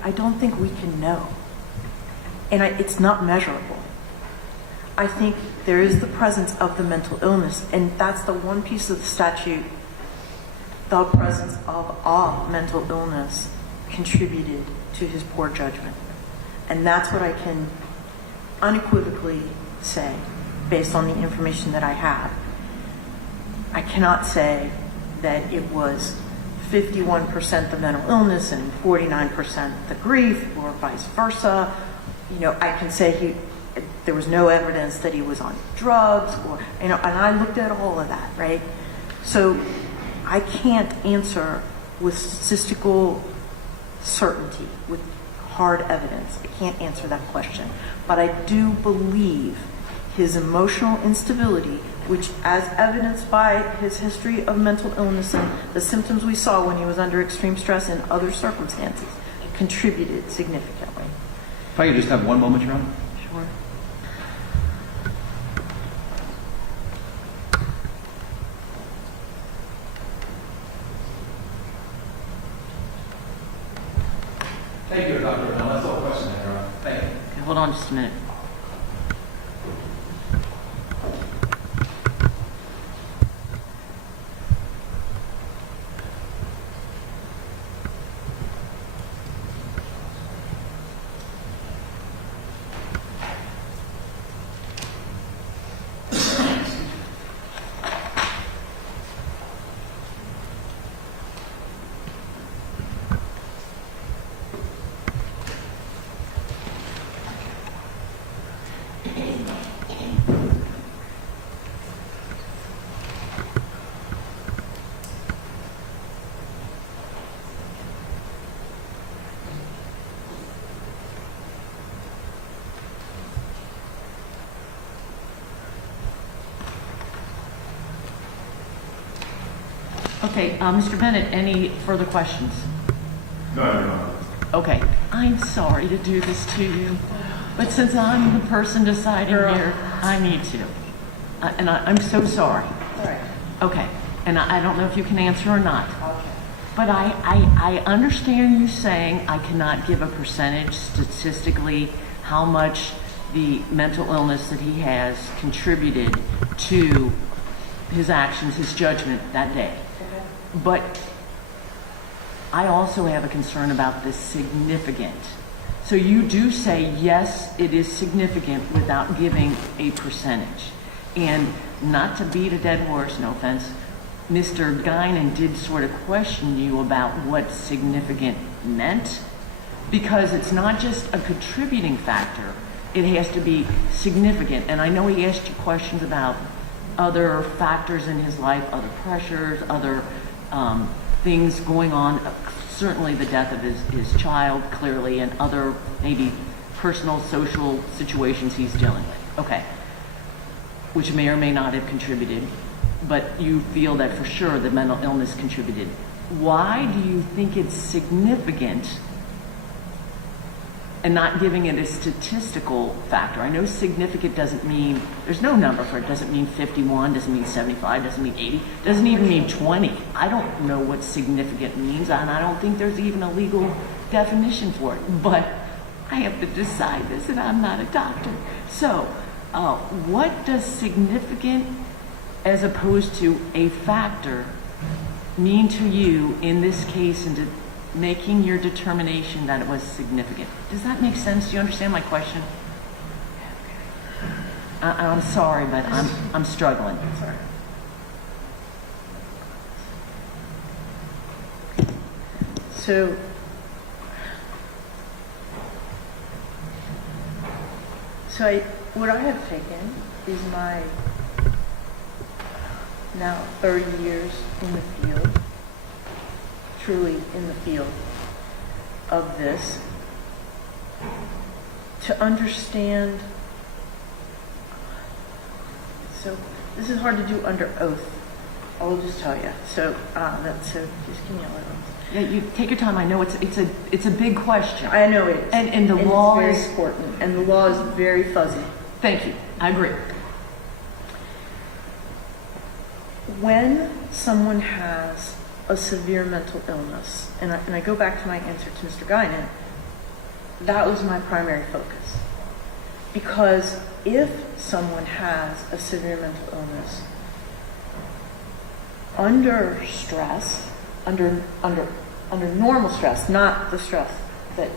I don't think we can know. And it's not measurable. I think there is the presence of the mental illness, and that's the one piece of the statute. The presence of a mental illness contributed to his poor judgment. And that's what I can unequivocally say based on the information that I have. I cannot say that it was 51% the mental illness and 49% the grief, or vice versa. You know, I can say there was no evidence that he was on drugs, or, you know, and I looked at all of that, right? So I can't answer with statistical certainty, with hard evidence. I can't answer that question. But I do believe his emotional instability, which, as evidenced by his history of mental illness and the symptoms we saw when he was under extreme stress in other circumstances, contributed significantly. If I could just have one moment, Your Honor. Sure. Thank you, Dr. O'Donnell. That's all the question, Your Honor. Thank you. Okay, hold on just a minute. Okay, Mr. Bennett, any further questions? No, Your Honor. Okay, I'm sorry to do this to you, but since I'm the person deciding here, I need to. I'm so sorry. All right. Okay, and I don't know if you can answer or not. Okay. But I understand you saying I cannot give a percentage statistically how much the mental illness that he has contributed to his actions, his judgment that day. But I also have a concern about the significant. So you do say, yes, it is significant without giving a percentage. And not to beat a dead horse, no offense, Mr. Guinan did sort of question you about what significant meant, because it's not just a contributing factor, it has to be significant. And I know he asked you questions about other factors in his life, other pressures, other things going on, certainly the death of his child, clearly, and other maybe personal, social situations he's dealing with. Okay. Which may or may not have contributed, but you feel that for sure the mental illness contributed. Why do you think it's significant and not giving it a statistical factor? I know significant doesn't mean, there's no number for it. Doesn't mean 51, doesn't mean 75, doesn't mean 80, doesn't even mean 20. I don't know what significant means, and I don't think there's even a legal definition for it. But I have to decide this, and I'm not a doctor. So, what does significant as opposed to a factor mean to you in this case into making your determination that it was significant? Does that make sense? Do you understand my question? I'm sorry, but I'm struggling. Sorry. So, what I have taken is my now 30 years in the field, truly in the field of this, to understand. So this is hard to do under oath. I will just tell you. So just give me a little. Yeah, you take your time. I know it's a big question. I know it is. And the law it's is very important, and the law is very fuzzy. Thank you. I agree. When someone has a severe mental illness, and I go back to my answer to Mr. Guinan, that was my primary focus. Because if someone has a severe mental illness, under stress, under normal stress, not the stress that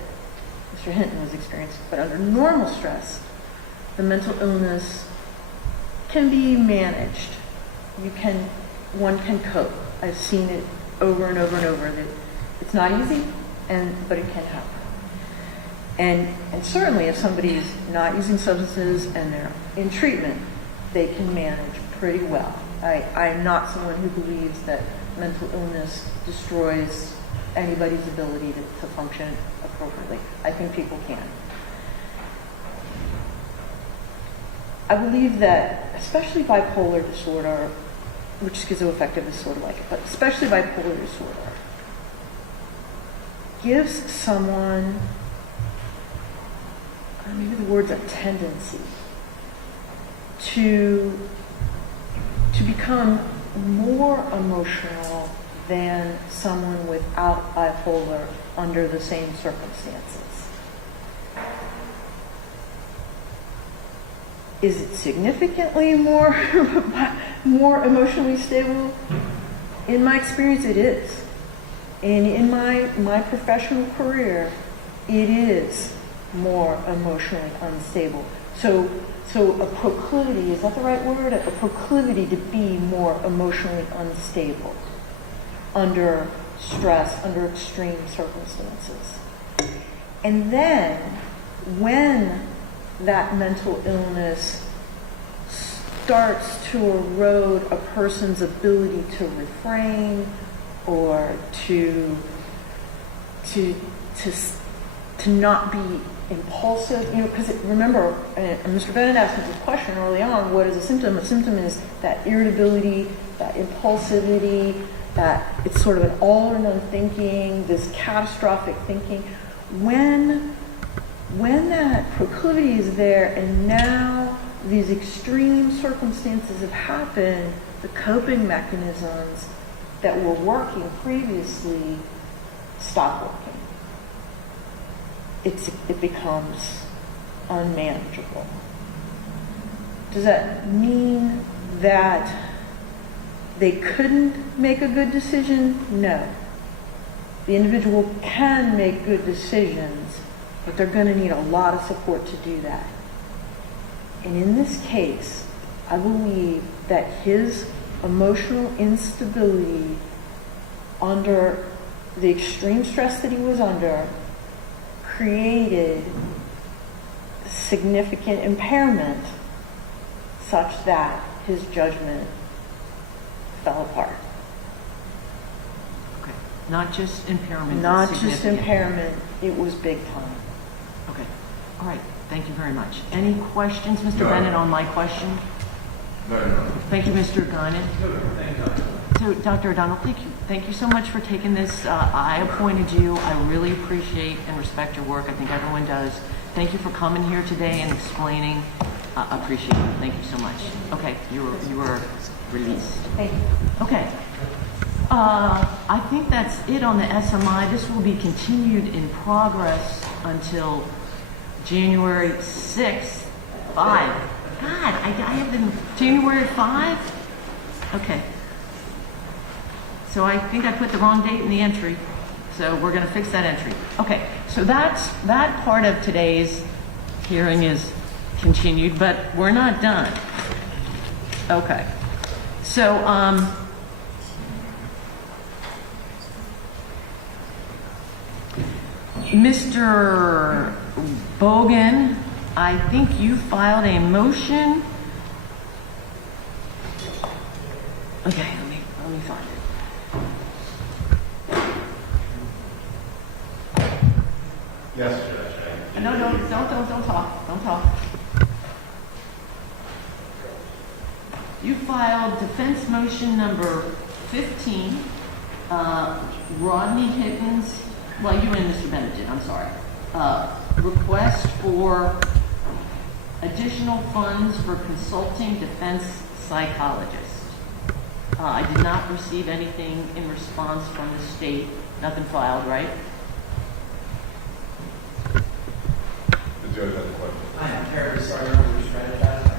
Mr. Hinton was experiencing, but under normal stress, the mental illness can be managed. One can cope. I've seen it over and over and over that it's not easy, but it can happen. And certainly if somebody is not using substances and they're in treatment, they can manage pretty well. I'm not someone who believes that mental illness destroys anybody's ability to function appropriately. I think people can. I believe that, especially bipolar disorder, which schizoaffective is sort of like it, but especially bipolar disorder, gives someone, maybe the word's a tendency, to become more emotional than someone without bipolar under the same circumstances. Is it significantly more emotionally stable? In my experience, it is. And in my professional career, it is more emotionally unstable. So a proclivity, is that the right word? A proclivity to be more emotionally unstable under stress, under extreme circumstances. And then when that mental illness starts to erode a person's ability to refrain or to not be impulsive, because remember, and Mr. Bennett asked me this question early on, what is a symptom? A symptom is that irritability, that impulsivity, that it's sort of an all or none thinking, this catastrophic thinking. When that proclivity is there and now these extreme circumstances have happened, the coping mechanisms that were working previously stop working. It becomes unmanageable. Does that mean that they couldn't make a good decision? No. The individual can make good decisions, but they're going to need a lot of support to do that. And in this case, I believe that his emotional instability under the extreme stress that he was under created significant impairment such that his judgment fell apart. Okay. Not just impairment. Not just impairment, it was big time. Okay. All right. Thank you very much. Any questions, Mr. Bennett, on my question? No. Thank you, Mr. Guinan. So, Dr. O'Donnell, thank you so much for taking this. I appointed you. I really appreciate and respect your work. I think everyone does. Thank you for coming here today and explaining. Appreciate it. Thank you so much. Okay, you were released. Thank you. Okay. I think that's it on the SMI. This will be continued in progress until January 6th, 5. God, I have been January 5? Okay. So I think I put the wrong date in the entry. So we're going to fix that entry. Okay. So that part of today's hearing is continued, but we're not done. Okay. So, Mr. Bogan, I think you filed a motion. Okay, let me find it. Yes, Judge. No, don't talk, don't talk. You filed defense motion number 15, Rodney Hinton's, well, you and Mr. Bennett did, I'm sorry. Request for additional funds for consulting defense psychologist. I did not receive anything in response from the state. Nothing filed, right? The judge has a question. I am terribly sorry, we just read it last night.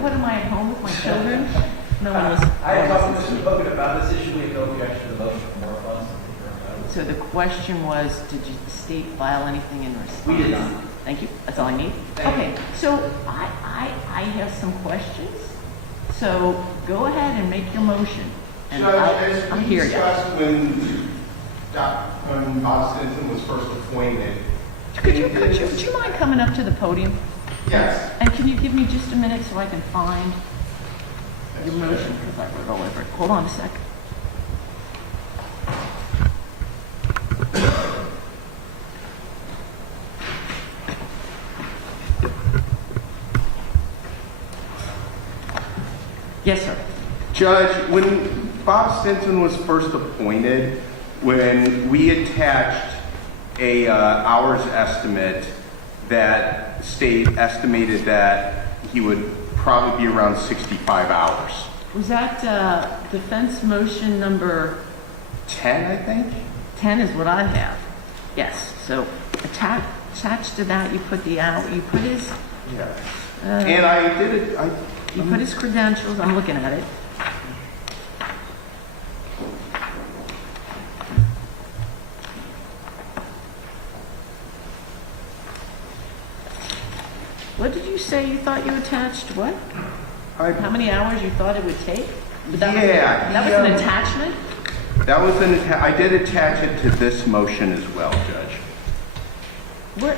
What am I at home with my children? No one was. I had talked to Mr. Hogan about this issue. We have no objection to the motion for more funds. So the question was, did the state file anything in response? We did not. Thank you. That's all I need. Thank Okay. So I have some questions. So go ahead and make your motion. And Judge, I'm as we here. discussed when Bob Stinson was first appointed. Would you mind coming up to the podium? Yes. And can you give me just a minute so I can find your motion? Because I wrote all over it. Hold on a sec. Yes, sir. Judge, when Bob Stinson was first appointed, when we attached a hours estimate, that state estimated that he would probably be around 65 hours. Was that defense motion number 10, I think? 10 is what I have. Yes. So attached to that, you put the hour, you put his, Yes. And I did it, you put his credentials. I'm looking at it. What did you say you thought you attached? What? How many hours you thought it would take? But that Yeah, was an attachment? That was I did attach it to this motion as well, Judge. What?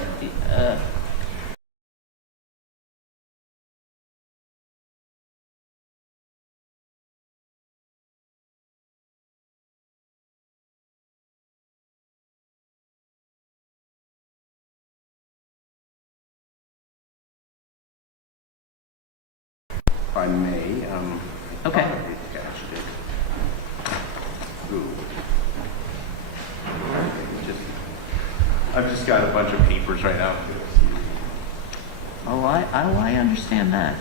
If I may, Okay. I attached it. Ooh. I've just got a bunch of papers right now. Oh, I understand that.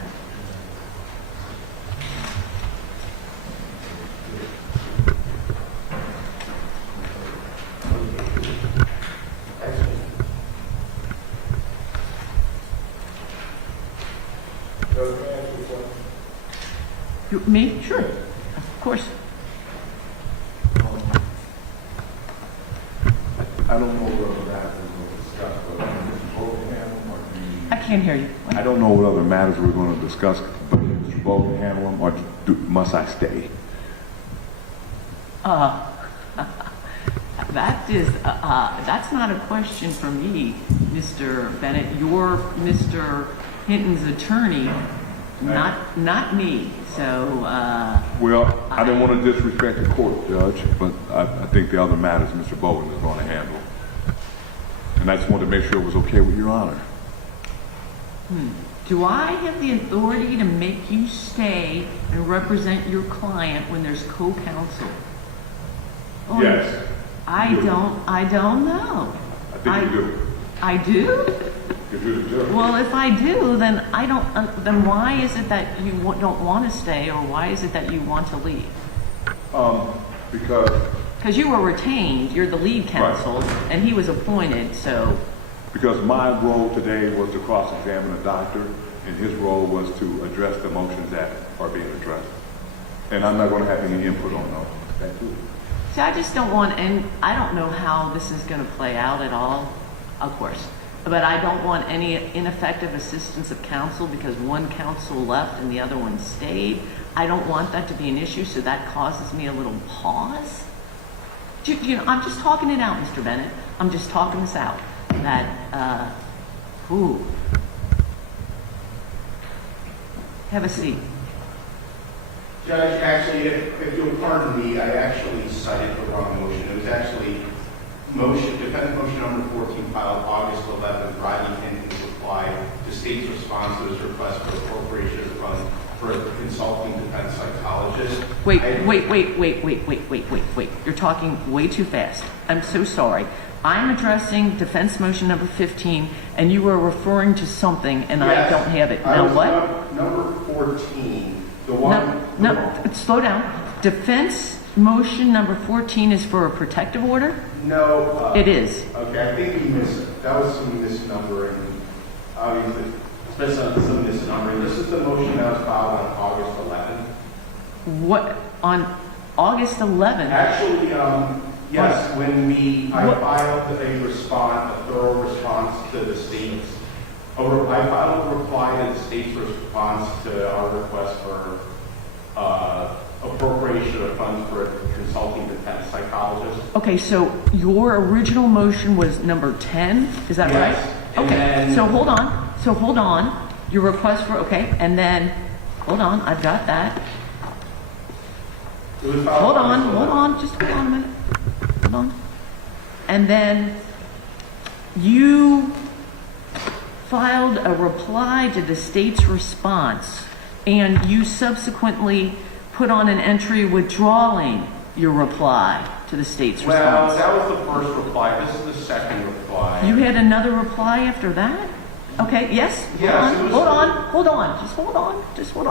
Me? Sure. Of course. I don't know what other matters we're going to discuss, but Mr. Bogenham, or do you? I can't hear you. I don't know what other matters we're going to discuss, but Mr. Bogen handle them, or must I stay? That's not a question for me, Mr. Bennett. You're Mr. Hinton's attorney, not me. So, Well, I didn't want to disrespect the court, Judge, but I think the other matters Mr. Bowen is going to handle. And I just wanted to make sure it was okay with Your Honor. do I have the authority to make you stay and represent your client when there's co-counsel? Oh, Yes. I you do. don't know. I think you do. I do? Because you're the judge. Well, if I do, then I don't. Then why is it that you don't want to stay, or why is it that you want to leave? Because you were retained. You're the lead counsel, and he was appointed. So, my role today was to cross-examine a doctor, and his role was to address the motions that are being addressed. And I'm not going to have any input on those. Thank you. see, I just don't want. And I don't know how this is going to play out at all. Of course. But I don't want any ineffective assistance of counsel because one counsel left and the other one stayed. I don't want that to be an issue, so that causes me a little pause. I'm just talking it out, Mr. Bennett. I'm just talking this out. That, Have a seat. Judge, actually, if you'll pardon me, I actually cited the wrong motion. It was actually defense motion number 14 filed August 11th, Rodney Hinton's reply state's response to his request for appropriation of funds for a consulting defense psychologist. Wait. You're talking way too fast. I'm so sorry. I'm addressing defense motion number 15, and you were referring to something, and I don't have it. Now what? Number 14, the one. No, slow down. Defense motion number 14 is for a protective order? No. It is. Okay, I think we missed, that was some misnumbering. Obviously, it's some misnumbering. This is the motion that was filed on August 11th. What, on August 11th? Actually, yes, when I filed a thorough response to the state's, I filed a reply to the state's response to our request for appropriation of funds for a consulting defense psychologist. Okay, so your original motion was number 10, is that Yes, right? and Okay, then- so hold on. Your request for, okay, and then, hold on, I've got that. It was filed Just hold on a minute. Hold on. And then you filed a reply to the state's response, and you subsequently put on an entry withdrawing your reply to the state's Well, response. that was the first reply. This is the second reply. You had another reply after that? Okay, yes? Yes, it was- Hold on. Just hold on.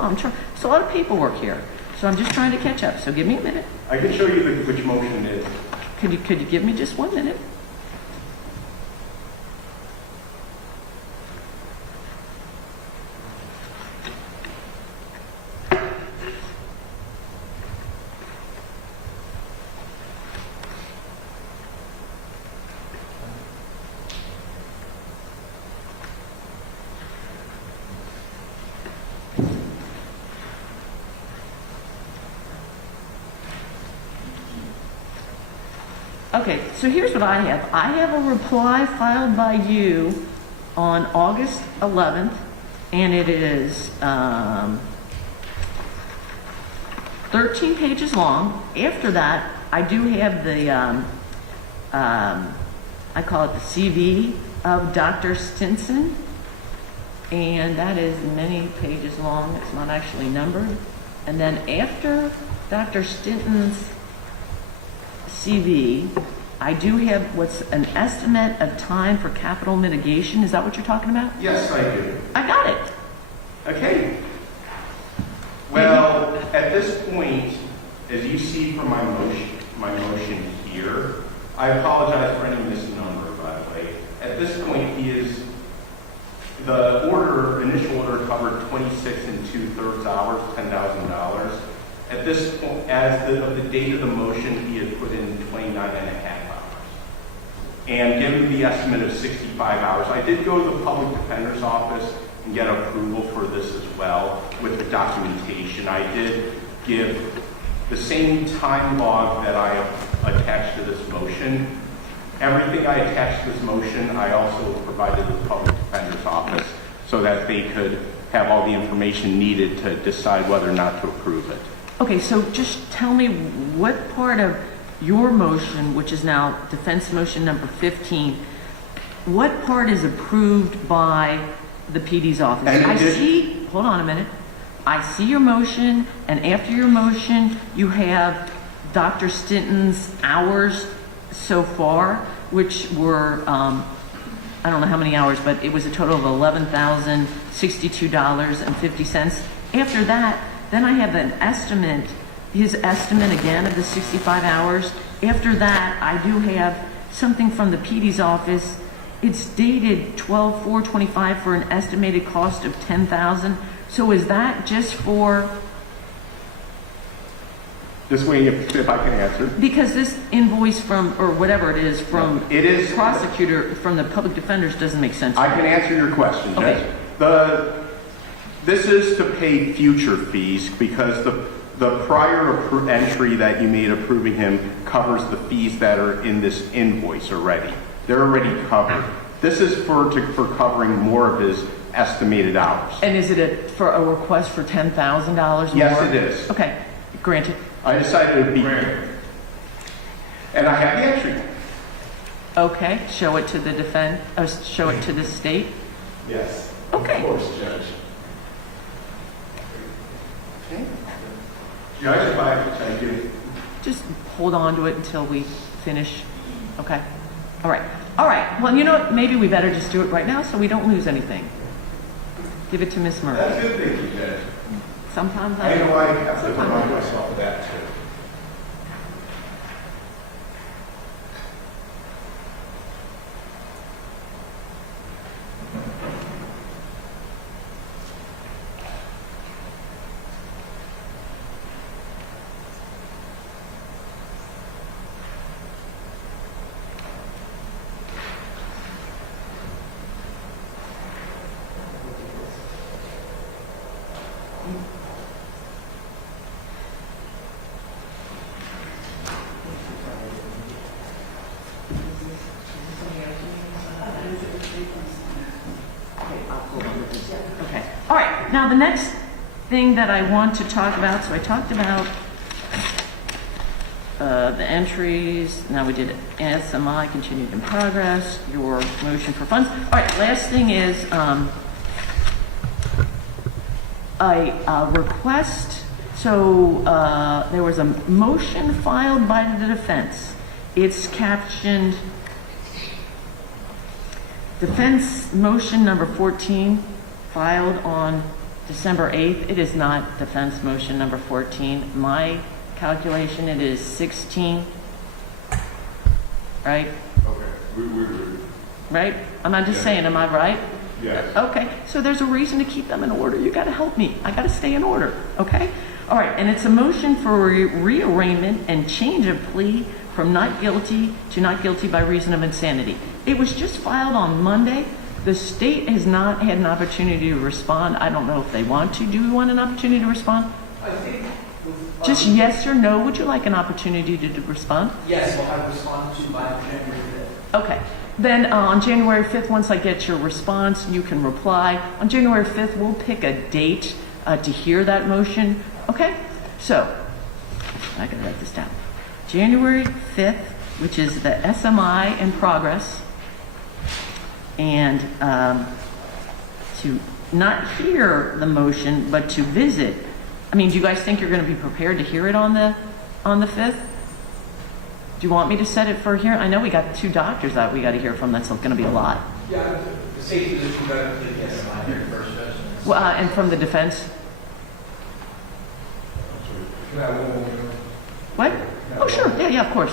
I'm trying, there's a lot of paperwork here, so I'm just trying to catch up, so give me a minute. I can show you which motion it is. Could you give me just 1 minute? Okay, so here's what I have. I have a reply filed by you on August 11th, and it is 13 pages long. After that, I do have the, I call it the CV of Dr. Stinson, and that is many pages long. It's not actually numbered. And then after Dr. Stinson's CV, I do have what's an estimate of time for capital mitigation. Is that what you're talking about? Yes, I do. I got it. Okay. Well, at this point, as you see from my motion here, I apologize for any misnumber, by the way. At this point, the initial order covered 26 2/3 hours, $10,000. At this point, of the date of the motion, he had put in 29.5 hours. And given the estimate of 65 hours, I did go to the public defender's office and get approval for this as well with the documentation. I did give the same time log that I attached to this motion. Everything I attached to this motion, I also provided to the public defender's office so that they could have all the information needed to decide whether or not to approve it. Okay, so just tell me what part of your motion, which is now defense motion number 15, what part is approved by the PD's office? Hold on a minute. I see your motion, and after your motion, you have Dr. Stinton's hours so far, which were, I don't know how many hours, but it was a total of $11,062.50. After that, then I have an estimate, his estimate again of the 65 hours. After that, I do have something from the PD's office. It's dated 12/4/25 for an estimated cost of $10,000. So is that just for, This way, if I can answer. because this invoice from, or whatever it is, from It is- prosecutor, from the public defenders doesn't make sense. I can answer your question, Judge. Okay. This is to pay future fees because the prior entry that you made approving him covers the fees that are in this invoice already. They're already covered. This is for covering more of his estimated hours. And is it for a request for $10,000 more? Yes, it is. Okay, granted. I decided it would be, and I have the entry. Okay, show it to the show it to the state. Yes. Okay, Yeah, I just buy it, I get it. Just hold on to it until we finish, okay? All right, well, you know what, maybe we better just do it right now so we don't lose anything. Give it to Miss Murphy. That's a good thing, you Judge. Sometimes I know I have to sometimes remind myself of that too. Okay. All right. Now the next thing that I want to talk about, so I talked about the entries. Now we did SMI, continued in progress, your motion for funds. All right. Last thing is a request. So there was a motion filed by the defense. It's captioned Defense Motion Number 14, filed on December 8th. It is not Defense Motion Number 14. My calculation, it is 16. Right? Okay, we agree. Right? I'm not just Yeah. saying, am I right? Yes. Okay, so there's a reason to keep them in order. You got to help me. I got to stay in order, okay? All right, and it's a motion for rearrangement and change of plea from not guilty to not guilty by reason of insanity. It was just filed on Monday. The state has not had an opportunity to respond. I don't know if they want to. Do we want an opportunity to respond? I think. Just yes or no. Would you like an opportunity to respond? Yes, well, I responded to by January 5th. Okay. Then on January 5th, once I get your response, you can reply. On January 5th, we'll pick a date to hear that motion. Okay? So, I gotta write this down. January 5th, which is the SMI in progress, and to not hear the motion, but to visit. I mean, do you guys think you're going to be prepared to hear it on the 5th? Do you want me to set it for here? I know we got 2 doctors that we got to hear from. That's going to be a lot. Yeah, the safety position better than the SMI very first, Judge. Well, and from the defense? What? Oh, sure. Yeah, of course.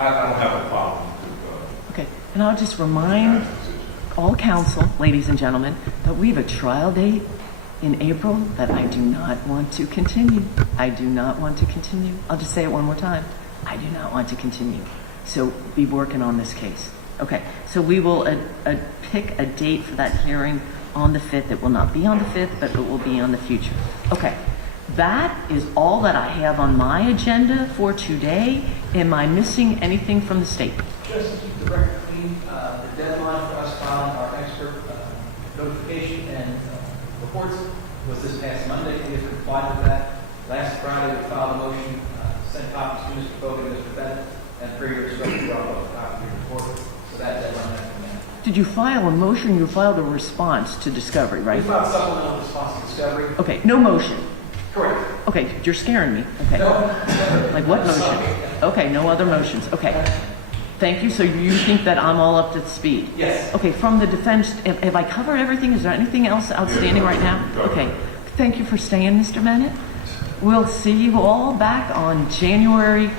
I don't have a problem Okay. And I'll just remind all council, ladies and gentlemen, that we have a trial date in April that I do not want to continue. I do not want to continue. I'll just say it one more time. I do not want to continue. So be working on this case. Okay, so we will pick a date for that hearing on the 5th. It will not be on the 5th, but it will be on the future. Okay, that is all that I have on my agenda for today. Am I missing anything from the state? Just to keep the record clean, the deadline for us filing our expert notification and reports was this past Monday. We have complied with that. Last Friday, we filed a motion, sent copies to Mr. Bogan and Mr. Bennett, and per your instruction, drop off a copy of your report. So that deadline has been met. Did you file a motion? You filed a response to discovery, We right? filed supplemental response to discovery. Okay, no motion. Correct. Okay, you're scaring me. Okay. No. Like what motion? Okay, no other motions. Okay. Thank you. So you think that I'm all up to speed? Yes. Okay, from the defense, have I covered everything? Is there anything else outstanding right now? Okay. Thank you for staying, Mr. Bennett. We'll see you all back on January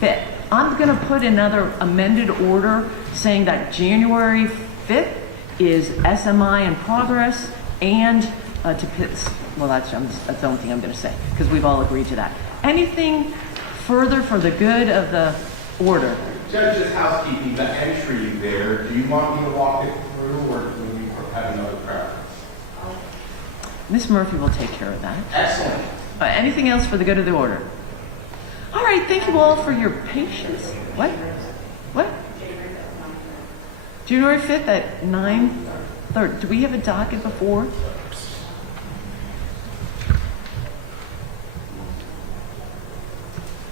5th. I'm going to put another amended order saying that January 5th is SMI in progress and to Pitts. Well, that's the only thing I'm going to say because we've all agreed to that. Anything further for the good of the order? Judge, just housekeeping, the entry there, do you want me to walk it through or do we have another preference? Miss Murphy will take care of that. Excellent. Anything else for the good of the order? All right, thank you all for your patience. What? January 5th at 9? 3rd. Do we have a docket before?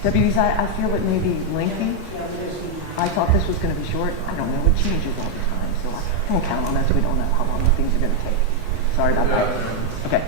Deputies, I feel it may be lengthy. I thought this was going to be short. I don't know. It changes all the time, so I won't count on us. We don't know how long things are going to take. Sorry about that. Okay.